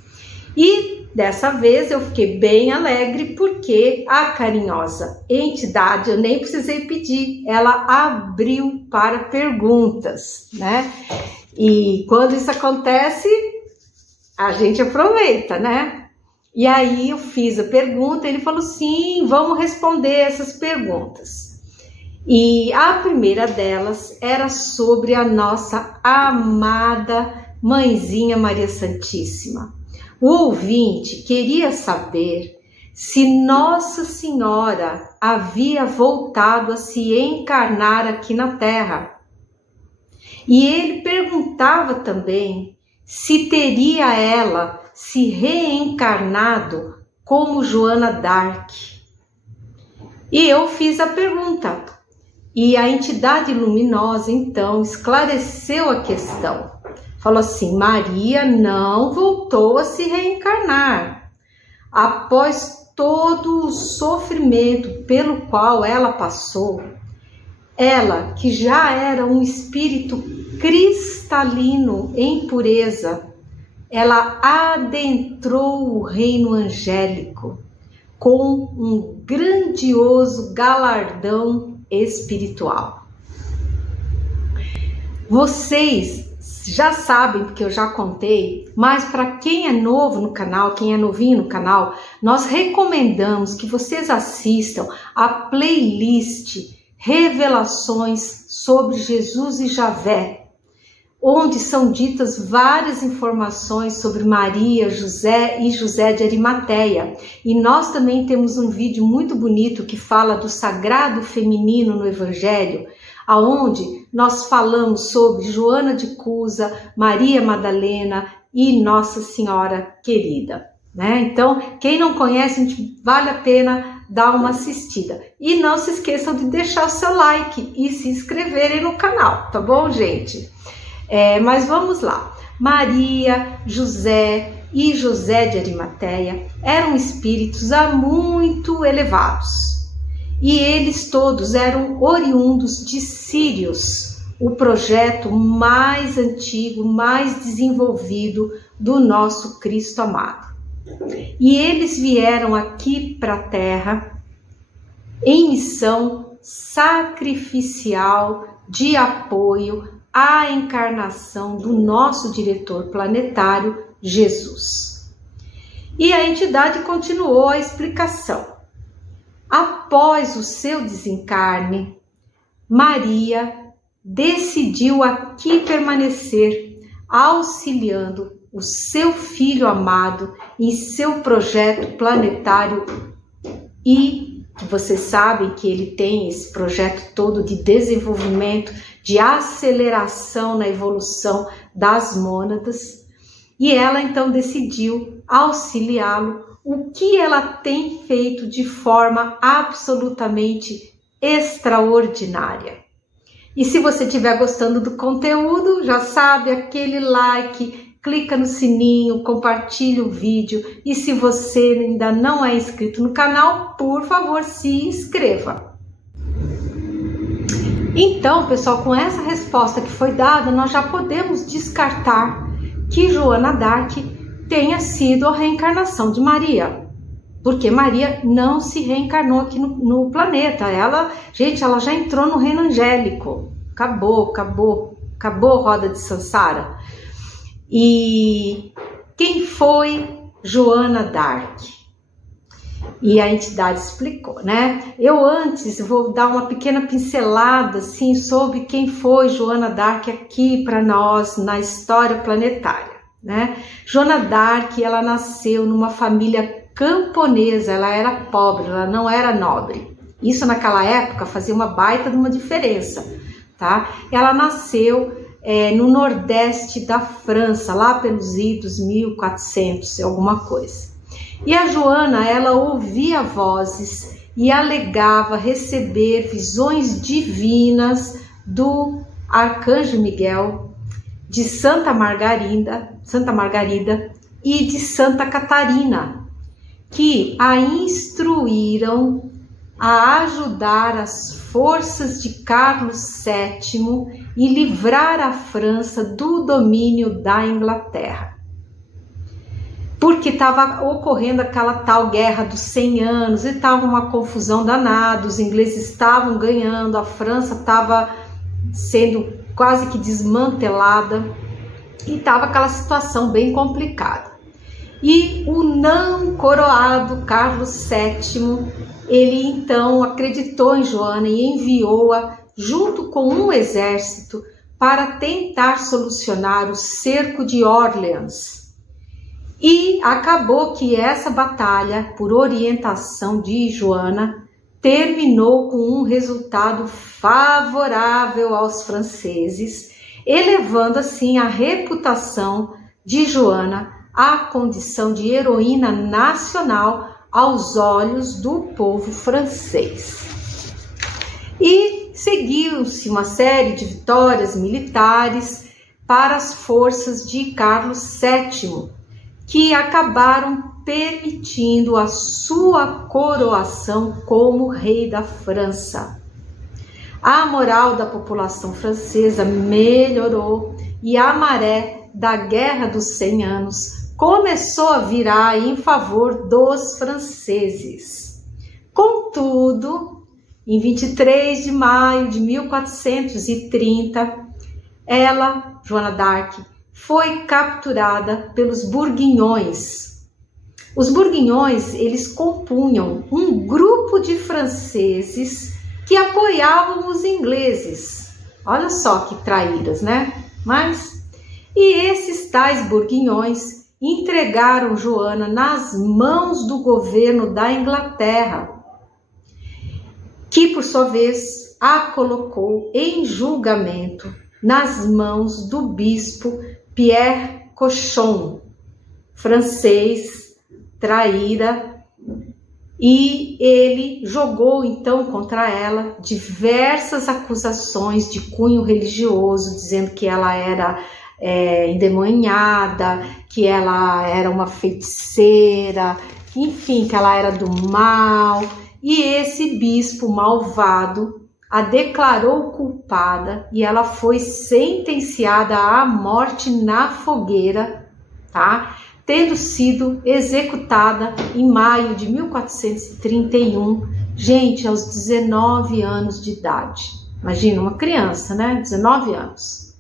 E dessa vez eu fiquei bem alegre porque a carinhosa entidade, eu nem precisei pedir, ela abriu para perguntas, né? E quando isso acontece, a gente aproveita, né? E aí eu fiz a pergunta, ele falou sim, vamos responder essas perguntas. E a primeira delas era sobre a nossa amada Mãezinha Maria Santíssima. O ouvinte queria saber se Nossa Senhora havia voltado a se encarnar aqui na Terra. E ele perguntava também se teria ela se reencarnado como Joana d'Arc. E eu fiz a pergunta. E a entidade luminosa, então, esclareceu a questão. Falou assim: Maria não voltou a se reencarnar. Após todo o sofrimento pelo qual ela passou, ela, que já era um espírito cristalino em pureza, ela adentrou o reino angélico com um grandioso galardão espiritual. Vocês já sabem, porque eu já contei, mas para quem é novo no canal, quem é novinho no canal, nós recomendamos que vocês assistam a playlist Revelações sobre Jesus e Javé, onde são ditas várias informações sobre Maria, José e José de Arimateia. E nós também temos um vídeo muito bonito que fala do sagrado feminino no Evangelho, aonde nós falamos sobre Joana de Cusa, Maria Madalena e Nossa Senhora Querida, né? Então, quem não conhece, vale a pena dar uma assistida. E não se esqueçam de deixar o seu like e se inscreverem no canal, tá bom, gente? Mas vamos lá. Maria, José e José de Arimateia eram espíritos muito elevados. E eles todos eram oriundos de Sírios, o projeto mais antigo, mais desenvolvido do nosso Cristo amado. E eles vieram aqui para a Terra em missão sacrificial de apoio à encarnação do nosso diretor planetário, Jesus. E a entidade continuou a explicação. Após o seu desencarne, Maria decidiu aqui permanecer, auxiliando o seu filho amado em seu projeto planetário. E vocês sabem que ele tem esse projeto todo de desenvolvimento, de aceleração na evolução das mônadas. E ela então decidiu auxiliá-lo, o que ela tem feito de forma absolutamente extraordinária. E se você estiver gostando do conteúdo, já sabe, aquele like, clica no sininho, compartilha o vídeo. E se você ainda não é inscrito no canal, por favor, se inscreva. Então, pessoal, com essa resposta que foi dada, nós já podemos descartar que Joana d'Arc tenha sido a reencarnação de Maria, porque Maria não se reencarnou aqui no planeta. Ela já entrou no reino angélico. Acabou a roda de Sansara. E quem foi Joana d'Arc? E a entidade explicou, né? Eu antes vou dar uma pequena pincelada assim sobre quem foi Joana d'Arc aqui para nós na história planetária, né? Joana d'Arc, ela nasceu numa família camponesa, ela era pobre, ela não era nobre. Isso naquela época fazia uma baita de uma diferença, tá? Ela nasceu no nordeste da França, lá pelos idos 1400, alguma coisa. E a Joana, ela ouvia vozes e alegava receber visões divinas do Arcanjo Miguel, de Santa Margarida e de Santa Catarina, que a instruíram a ajudar as forças de Carlos VII e livrar a França do domínio da Inglaterra. Porque estava ocorrendo aquela tal guerra dos 100 anos e estava uma confusão danada, os ingleses estavam ganhando, a França estava sendo quase que desmantelada e estava aquela situação bem complicada. E o não coroado Carlos VII, ele então acreditou em Joana e enviou-a junto com um exército para tentar solucionar o cerco de Orleans. E acabou que essa batalha, por orientação de Joana, terminou com um resultado favorável aos franceses, elevando assim a reputação de Joana à condição de heroína nacional aos olhos do povo francês. E seguiu-se uma série de vitórias militares para as forças de Carlos VII, que acabaram permitindo a sua coroação como rei da França. A moral da população francesa melhorou e a maré da Guerra dos 100 Anos começou a virar em favor dos franceses. Contudo, em 23 de maio de 1430, ela, Joana d'Arc, foi capturada pelos Bourguignons. Os Bourguignons, eles compunham um grupo de franceses que apoiavam os ingleses. Olha só que traíras, né? E esses tais Bourguignons entregaram Joana nas mãos do governo da Inglaterra, que por sua vez a colocou em julgamento nas mãos do bispo Pierre Cochon, francês, traíra, e ele jogou então contra ela diversas acusações de cunho religioso, dizendo que ela era endemoniada, que ela era uma feiticeira, enfim, que ela era do mal. E esse bispo malvado a declarou culpada e ela foi sentenciada à morte na fogueira, tá? Tendo sido executada em maio de 1431, gente, aos 19 anos de idade. Imagina, uma criança, né? 19 anos.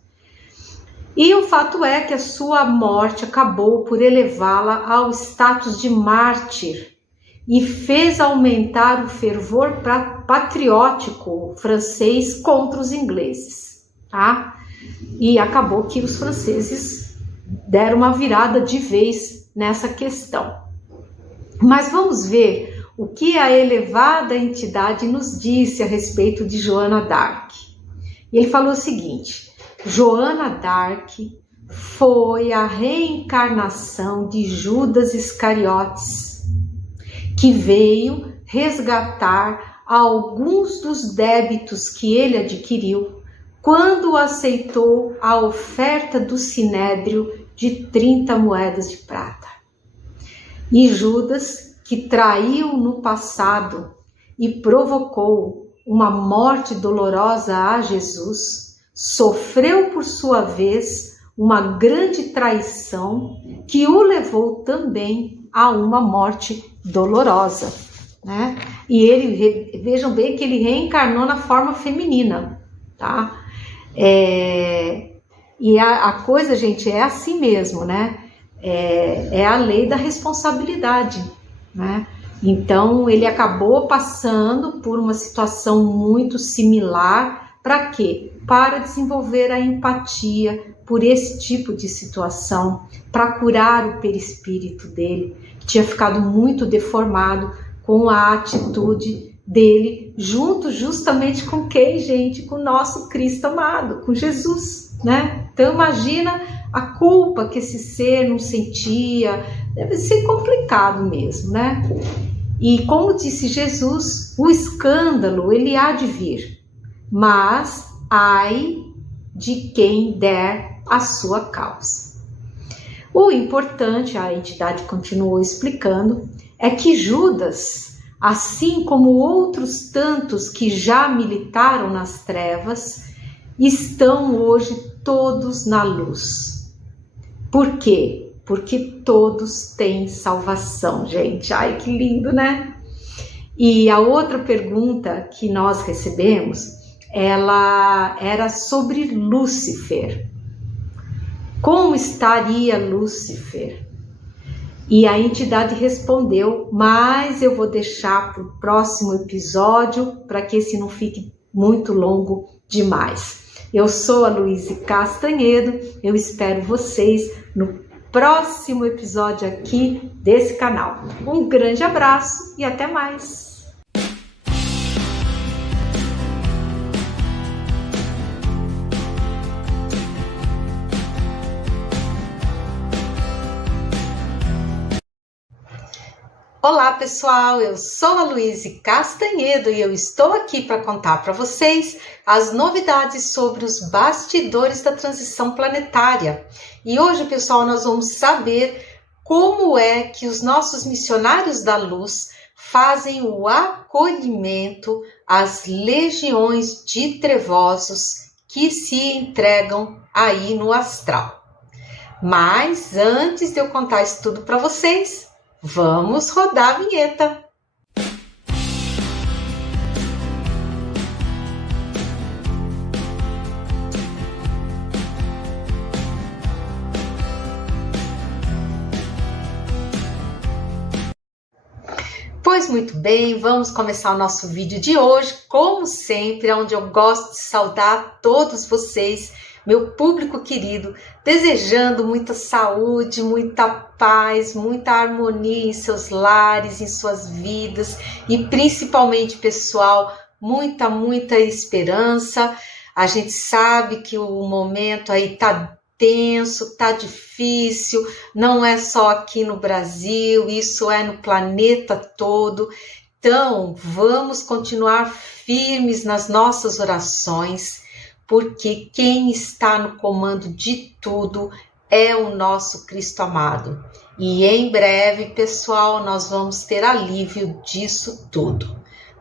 E o fato é que a sua morte acabou por elevá-la ao status de mártir e fez aumentar o fervor patriótico francês contra os ingleses, tá? E acabou que os franceses deram uma virada de vez nessa questão. Mas vamos ver o que a elevada entidade nos disse a respeito de Joana d'Arc. E ele falou o seguinte: Joana d'Arc foi a reencarnação de Judas Iscariotes, que veio resgatar alguns dos débitos que ele adquiriu quando aceitou a oferta do sinédrio de 30 moedas de prata. E Judas, que traiu no passado e provocou uma morte dolorosa a Jesus, sofreu por sua vez uma grande traição que o levou também a uma morte dolorosa, né? E ele, vejam bem que ele reencarnou na forma feminina, tá? E a coisa, gente, é assim mesmo, né? É a lei da responsabilidade, né? Então, ele acabou passando por uma situação muito similar. Para quê? Para desenvolver a empatia por esse tipo de situação, para curar o perispírito dele, que tinha ficado muito deformado com a atitude dele, junto justamente com quem, gente? Com o nosso Cristo amado, com Jesus, né? Então imagina a culpa que esse ser não sentia, deve ser complicado mesmo, né? E como disse Jesus, o escândalo ele há de vir, mas ai de quem der a sua causa. O importante, a entidade continuou explicando, é que Judas, assim como outros tantos que já militaram nas trevas, estão hoje todos na luz. Por quê? Porque todos têm salvação, gente. Ai, que lindo, né? E a outra pergunta que nós recebemos, ela era sobre Lúcifer. Como estaria Lúcifer? E a entidade respondeu, mas eu vou deixar para o próximo episódio, para que esse não fique muito longo demais. Eu sou a Louise Castanhedo, eu espero vocês no próximo episódio aqui desse canal. Um grande abraço e até mais! Olá pessoal, eu sou a Louise Castanhedo e eu estou aqui para contar para vocês as novidades sobre os bastidores da transição planetária. E hoje, pessoal, nós vamos saber como é que os nossos missionários da luz fazem o acolhimento às legiões de trevosos que se entregam aí no astral. Mas antes de eu contar isso tudo para vocês, vamos rodar a vinheta. Pois muito bem, vamos começar o nosso vídeo de hoje, como sempre, onde eu gosto de saudar todos vocês, meu público querido, desejando muita saúde, muita paz, muita harmonia em seus lares, em suas vidas e principalmente, pessoal, muita esperança. A gente sabe que o momento aí tá tenso, tá difícil, não é só aqui no Brasil, isso é no planeta todo. Então, vamos continuar firmes nas nossas orações, porque quem está no comando de tudo é o nosso Cristo amado. E em breve, pessoal, nós vamos ter alívio disso tudo.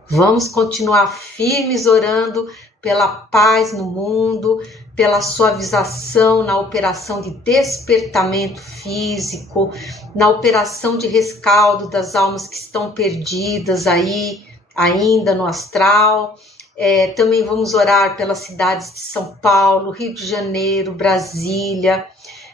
Vamos continuar firmes orando pela paz no mundo, pela suavização na operação de despertamento físico, na operação de rescaldo das almas que estão perdidas aí, ainda no astral. Também vamos orar pelas cidades de São Paulo, Rio de Janeiro, Brasília.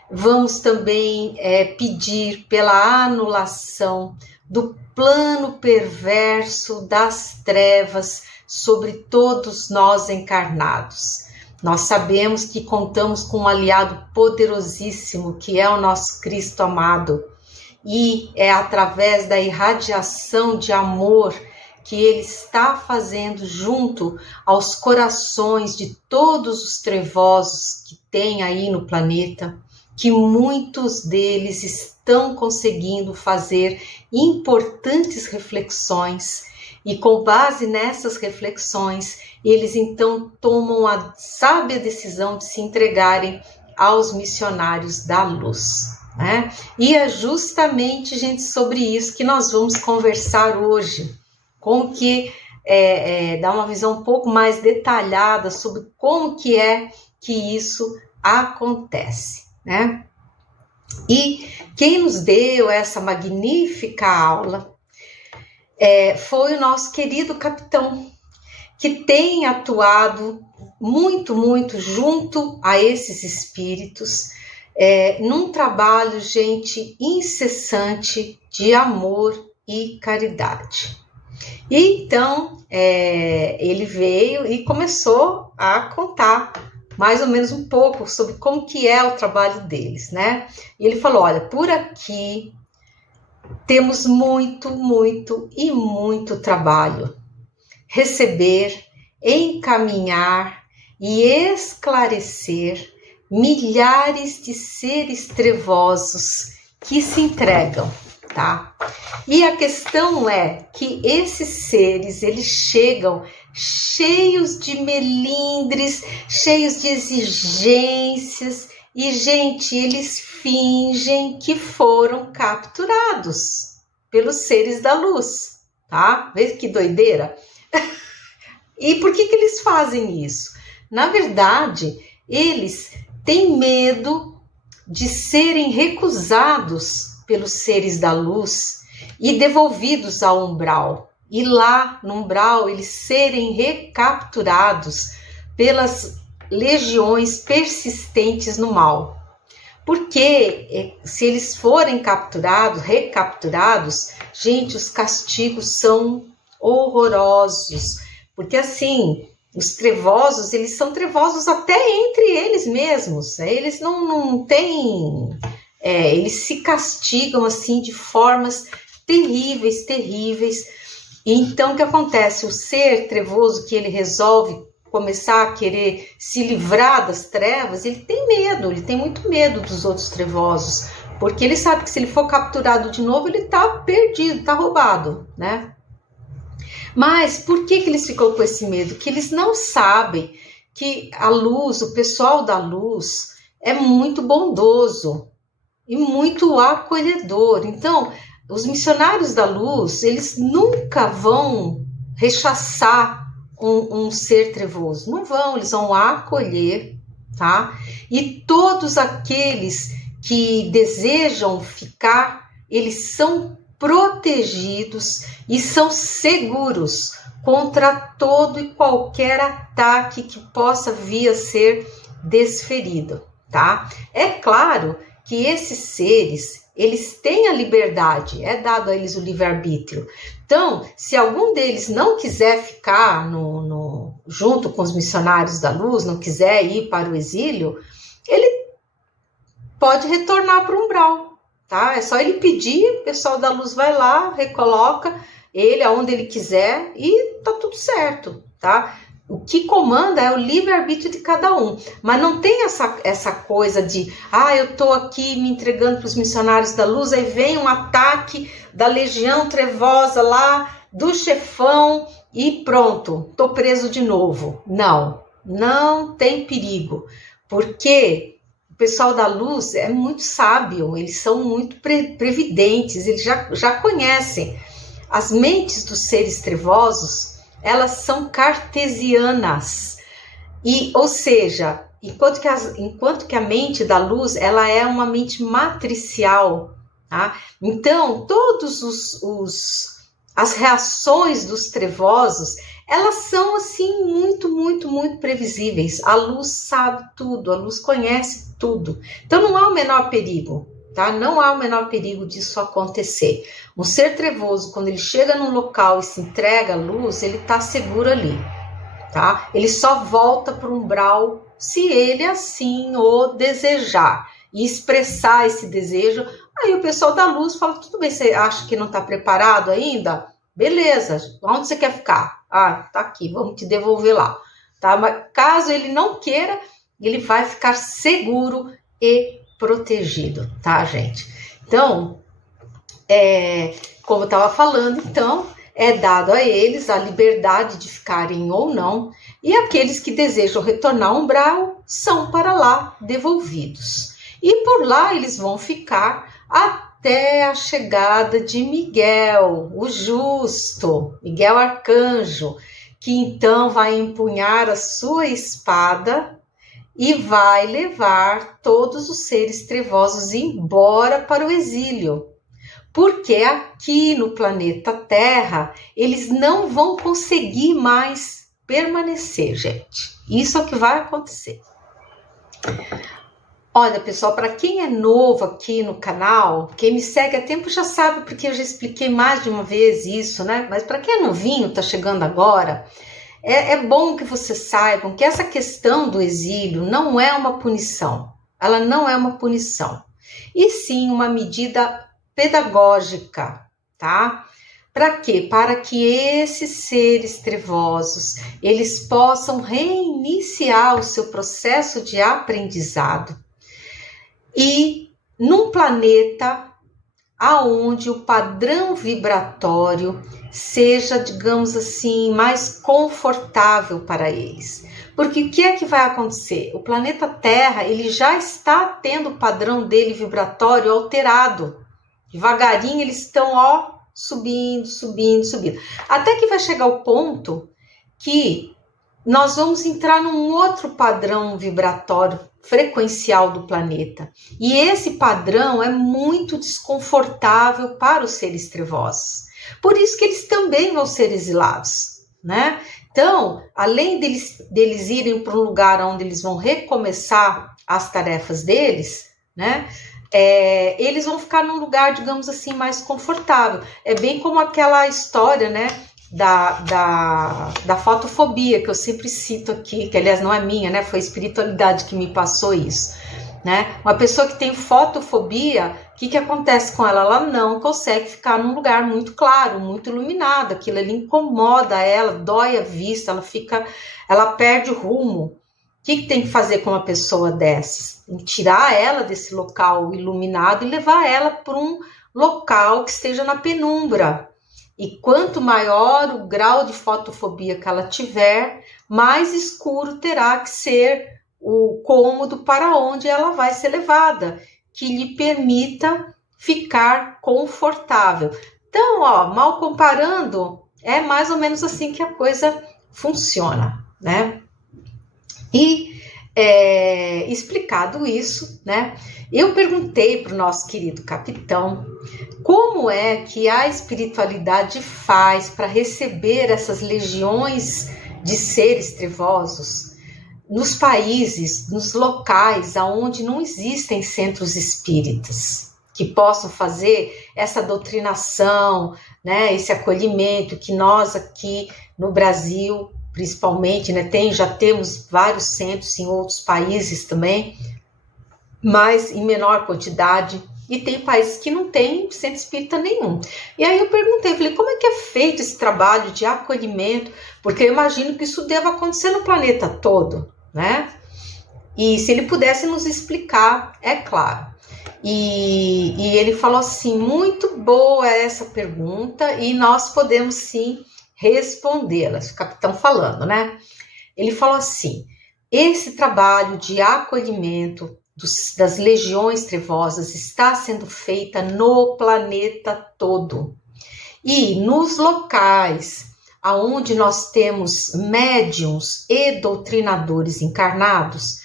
Vamos também pedir pela anulação do plano perverso das trevas sobre todos nós encarnados. Nós sabemos que contamos com um aliado poderosíssimo, que é o nosso Cristo amado, e é através da irradiação de amor que Ele está fazendo junto aos corações de todos os trevosos que tem aí no planeta, que muitos deles estão conseguindo fazer importantes reflexões. E com base nessas reflexões, eles então tomam a sábia decisão de se entregarem aos missionários da luz, né? E é justamente, gente, sobre isso que nós vamos conversar hoje, com que dá uma visão um pouco mais detalhada sobre como que é que isso acontece, né? E quem nos deu essa magnífica aula foi o nosso querido capitão, que tem atuado muito junto a esses espíritos, num trabalho, gente, incessante de amor e caridade. E então, ele veio e começou a contar mais ou menos um pouco sobre como que é o trabalho deles, né? E ele falou, olha, por aqui temos muito trabalho. Receber, encaminhar e esclarecer milhares de seres trevosos que se entregam, tá? E a questão é que esses seres, eles chegam cheios de melindres, cheios de exigências, e, gente, eles fingem que foram capturados pelos seres da luz, tá? Vê que doideira? E por que eles fazem isso? Na verdade, eles têm medo de serem recusados pelos seres da luz e devolvidos ao umbral. E lá no umbral, eles serem recapturados pelas legiões persistentes no mal. Porque se eles forem recapturados, gente, os castigos são horrorosos. Porque assim, os trevosos, eles são trevosos até entre eles mesmos. Eles não têm... eles se castigam assim de formas terríveis. E então o que acontece? O ser trevoso que ele resolve começar a querer se livrar das trevas, ele tem medo, ele tem muito medo dos outros trevosos, Porque ele sabe que se ele for capturado de novo, ele está perdido, está roubado, né? Mas por que eles ficam com esse medo? Que eles não sabem que a luz, o pessoal da luz, é muito bondoso e muito acolhedor. Então, os missionários da luz, eles nunca vão rechaçar um ser trevoso. Não vão, eles vão acolher, tá? E todos aqueles que desejam ficar, eles são protegidos e são seguros contra todo e qualquer ataque que possa vir a ser desferido, tá? É claro que esses seres, eles têm a liberdade, é dado a eles o livre-arbítrio. Então, se algum deles não quiser ficar junto com os missionários da luz, não quiser ir para o exílio, ele pode retornar para o umbral, tá? É só ele pedir, o pessoal da luz vai lá, recoloca ele aonde ele quiser e tá tudo certo, tá? O que comanda é o livre-arbítrio de cada um, mas não tem essa coisa de, eu tô aqui me entregando para os missionários da luz, aí vem um ataque da legião trevosa lá, do chefão e pronto, tô preso de novo. Não tem perigo, porque o pessoal da luz é muito sábio, eles são muito previdentes, eles já conhecem. As mentes dos seres trevosos, elas são cartesianas, ou seja, enquanto que a mente da luz, ela é uma mente matricial, tá? Então, as reações dos trevosos, elas são assim muito, muito, muito previsíveis. A luz sabe tudo, a luz conhece tudo. Então, não há o menor perigo, tá? Não há o menor perigo disso acontecer. Um ser trevoso, quando ele chega num local e se entrega à luz, ele está seguro ali, tá? Ele só volta para o umbral se ele assim o desejar e expressar esse desejo. Aí o pessoal da luz fala, tudo bem, você acha que não está preparado ainda? Beleza, onde você quer ficar? Tá aqui, vamos te devolver lá, tá? Mas caso ele não queira, ele vai ficar seguro e protegido, tá, gente? Então, como eu estava falando, então, é dado a eles a liberdade de ficarem ou não, e aqueles que desejam retornar ao umbral são para lá devolvidos. E por lá eles vão ficar até a chegada de Miguel, o justo, Miguel Arcanjo, que então vai empunhar a sua espada e vai levar todos os seres trevosos embora para o exílio. Porque aqui no planeta Terra, eles não vão conseguir mais permanecer, gente. Isso é o que vai acontecer. Olha, pessoal, para quem é novo aqui no canal, quem me segue há tempo já sabe, porque eu já expliquei mais de uma vez isso, né? Mas para quem é novinho, está chegando agora, é bom que vocês saibam que essa questão do exílio não é uma punição. Ela não é uma punição. E sim uma medida pedagógica, tá? Para quê? Para que esses seres trevosos, eles possam reiniciar o seu processo de aprendizado e num planeta aonde o padrão vibratório seja, digamos assim, mais confortável para eles. Porque o que é que vai acontecer? O planeta Terra, ele já está tendo o padrão dele vibratório alterado. Devagarinho eles estão, subindo. Até que vai chegar o ponto que nós vamos entrar num outro padrão vibratório frequencial do planeta. E esse padrão é muito desconfortável para os seres trevosos. Por isso que eles também vão ser exilados, né? Então, além deles irem para um lugar onde eles vão recomeçar as tarefas deles, né? Eles vão ficar num lugar, digamos assim, mais confortável. É bem como aquela história, né? Da fotofobia, que eu sempre cito aqui, que aliás não é minha, né? Foi a espiritualidade que me passou isso, né? Uma pessoa que tem fotofobia, o que acontece com ela? Ela não consegue ficar num lugar muito claro, muito iluminado, aquilo ali incomoda ela, dói a vista, ela perde o rumo, que tem que fazer com uma pessoa dessas? Tem que tirar ela desse local iluminado e levar ela para um local que esteja na penumbra. E quanto maior o grau de fotofobia que ela tiver, mais escuro terá que ser o cômodo para onde ela vai ser levada, que lhe permita ficar confortável. Então, mal comparando, é mais ou menos assim que a coisa funciona, né? E explicado isso, né? Eu perguntei para o nosso querido capitão como é que a espiritualidade faz para receber essas legiões de seres trevosos nos países, nos locais onde não existem centros espíritas que possam fazer essa doutrinação, né, esse acolhimento que nós aqui no Brasil, principalmente, né, já temos vários centros em outros países também, mas em menor quantidade, e tem países que não tem centro espírita nenhum. E aí eu perguntei, falei, como é que é feito esse trabalho de acolhimento? Porque eu imagino que isso deva acontecer no planeta todo, né? E se ele pudesse nos explicar, é claro. E ele falou assim, muito boa essa pergunta, e nós podemos sim respondê-la, o capitão falando, né? Ele falou assim, esse trabalho de acolhimento das legiões trevosas está sendo feita no planeta todo. E nos locais onde nós temos médiuns e doutrinadores encarnados,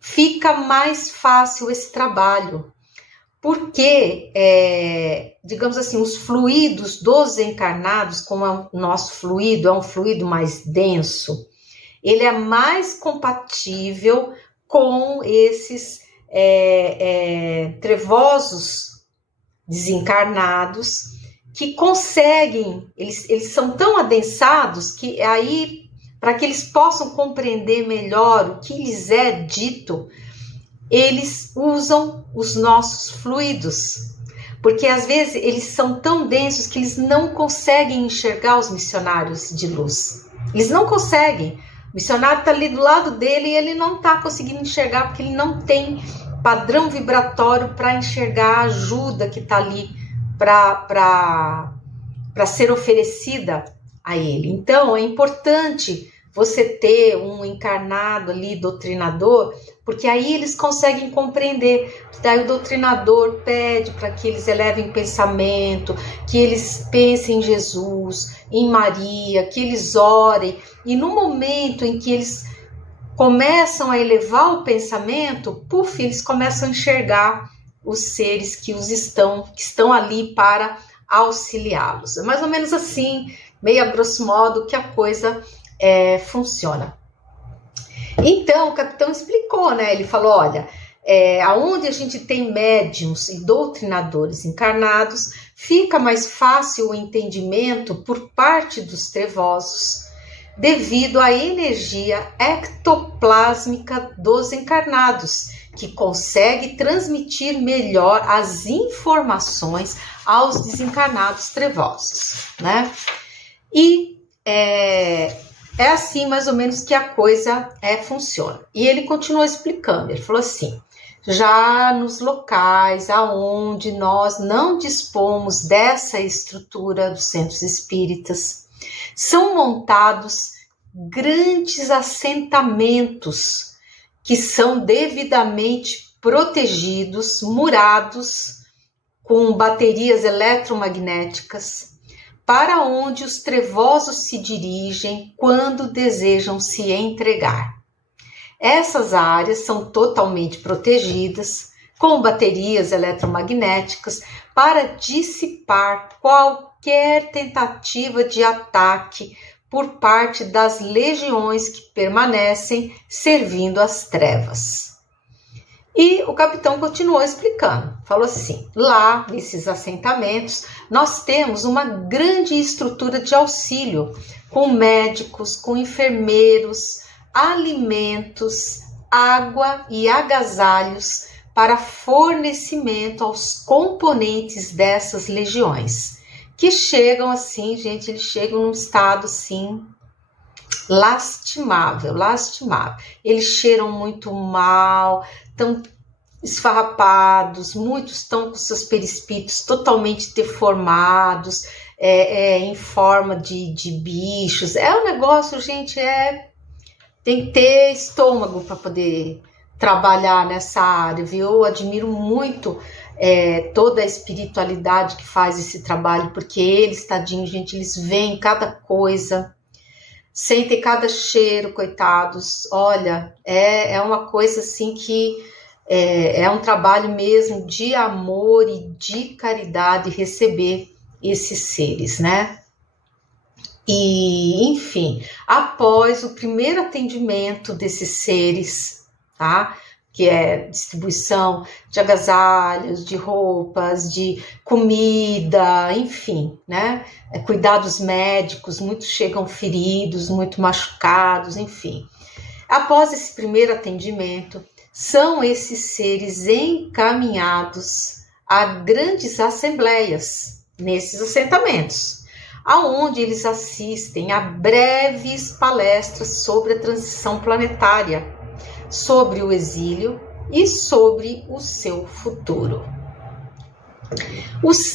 fica mais fácil esse trabalho, porque, digamos assim, os fluidos dos encarnados, como é o nosso fluido, é um fluido mais denso, ele é mais compatível com esses trevosos desencarnados que conseguem, eles são tão adensados que aí, para que eles possam compreender melhor o que lhes é dito, eles usam os nossos fluidos, porque às vezes eles são tão densos que eles não conseguem enxergar os missionários de luz, eles não conseguem. O missionário está ali do lado dele e ele não está conseguindo enxergar porque ele não tem padrão vibratório para enxergar a ajuda que está ali para ser oferecida a ele. Então, é importante você ter um encarnado ali, doutrinador, porque aí eles conseguem compreender. Daí o doutrinador pede para que eles elevem pensamento, que eles pensem em Jesus, em Maria, que eles orem. E no momento em que eles começam a elevar o pensamento, eles começam a enxergar os seres que estão ali para auxiliá-los. É mais ou menos assim, meio a grosso modo, que a coisa funciona. Então, o capitão explicou, né? Ele falou, olha, aonde a gente tem médiuns e doutrinadores encarnados, fica mais fácil o entendimento por parte dos trevosos, devido à energia ectoplásmica dos encarnados, que consegue transmitir melhor as informações aos desencarnados trevosos, né? E é assim mais ou menos que a coisa funciona. E ele continuou explicando, ele falou assim, já nos locais aonde nós não dispomos dessa estrutura dos centros espíritas, são montados grandes assentamentos que são devidamente protegidos, murados com baterias eletromagnéticas, para onde os trevosos se dirigem quando desejam se entregar. Essas áreas são totalmente protegidas, com baterias eletromagnéticas, para dissipar qualquer tentativa de ataque por parte das legiões que permanecem servindo as trevas. E o capitão continuou explicando, falou assim, lá nesses assentamentos nós temos uma grande estrutura de auxílio, com médicos, com enfermeiros, alimentos, água e agasalhos para fornecimento aos componentes dessas legiões, que chegam assim, gente, eles chegam num estado assim lastimável. Eles cheiram muito mal, estão esfarrapados, muitos estão com seus perispitos totalmente deformados, em forma de bichos. É um negócio, gente, tem que ter estômago para poder trabalhar nessa área, viu? Eu admiro muito toda a espiritualidade que faz esse trabalho, porque eles, tadinhos, gente, eles veem cada coisa, sentem cada cheiro, coitados. Olha, é uma coisa assim que é um trabalho mesmo de amor e de caridade receber esses seres, né? E, enfim, após o primeiro atendimento desses seres, tá? Que é distribuição de agasalhos, de roupas, de comida, enfim, né? Cuidados médicos, muitos chegam feridos, muito machucados, enfim. Após esse primeiro atendimento, são esses seres encaminhados a grandes assembleias nesses assentamentos, aonde eles assistem a breves palestras sobre a transição planetária, sobre o exílio e sobre o seu futuro. Os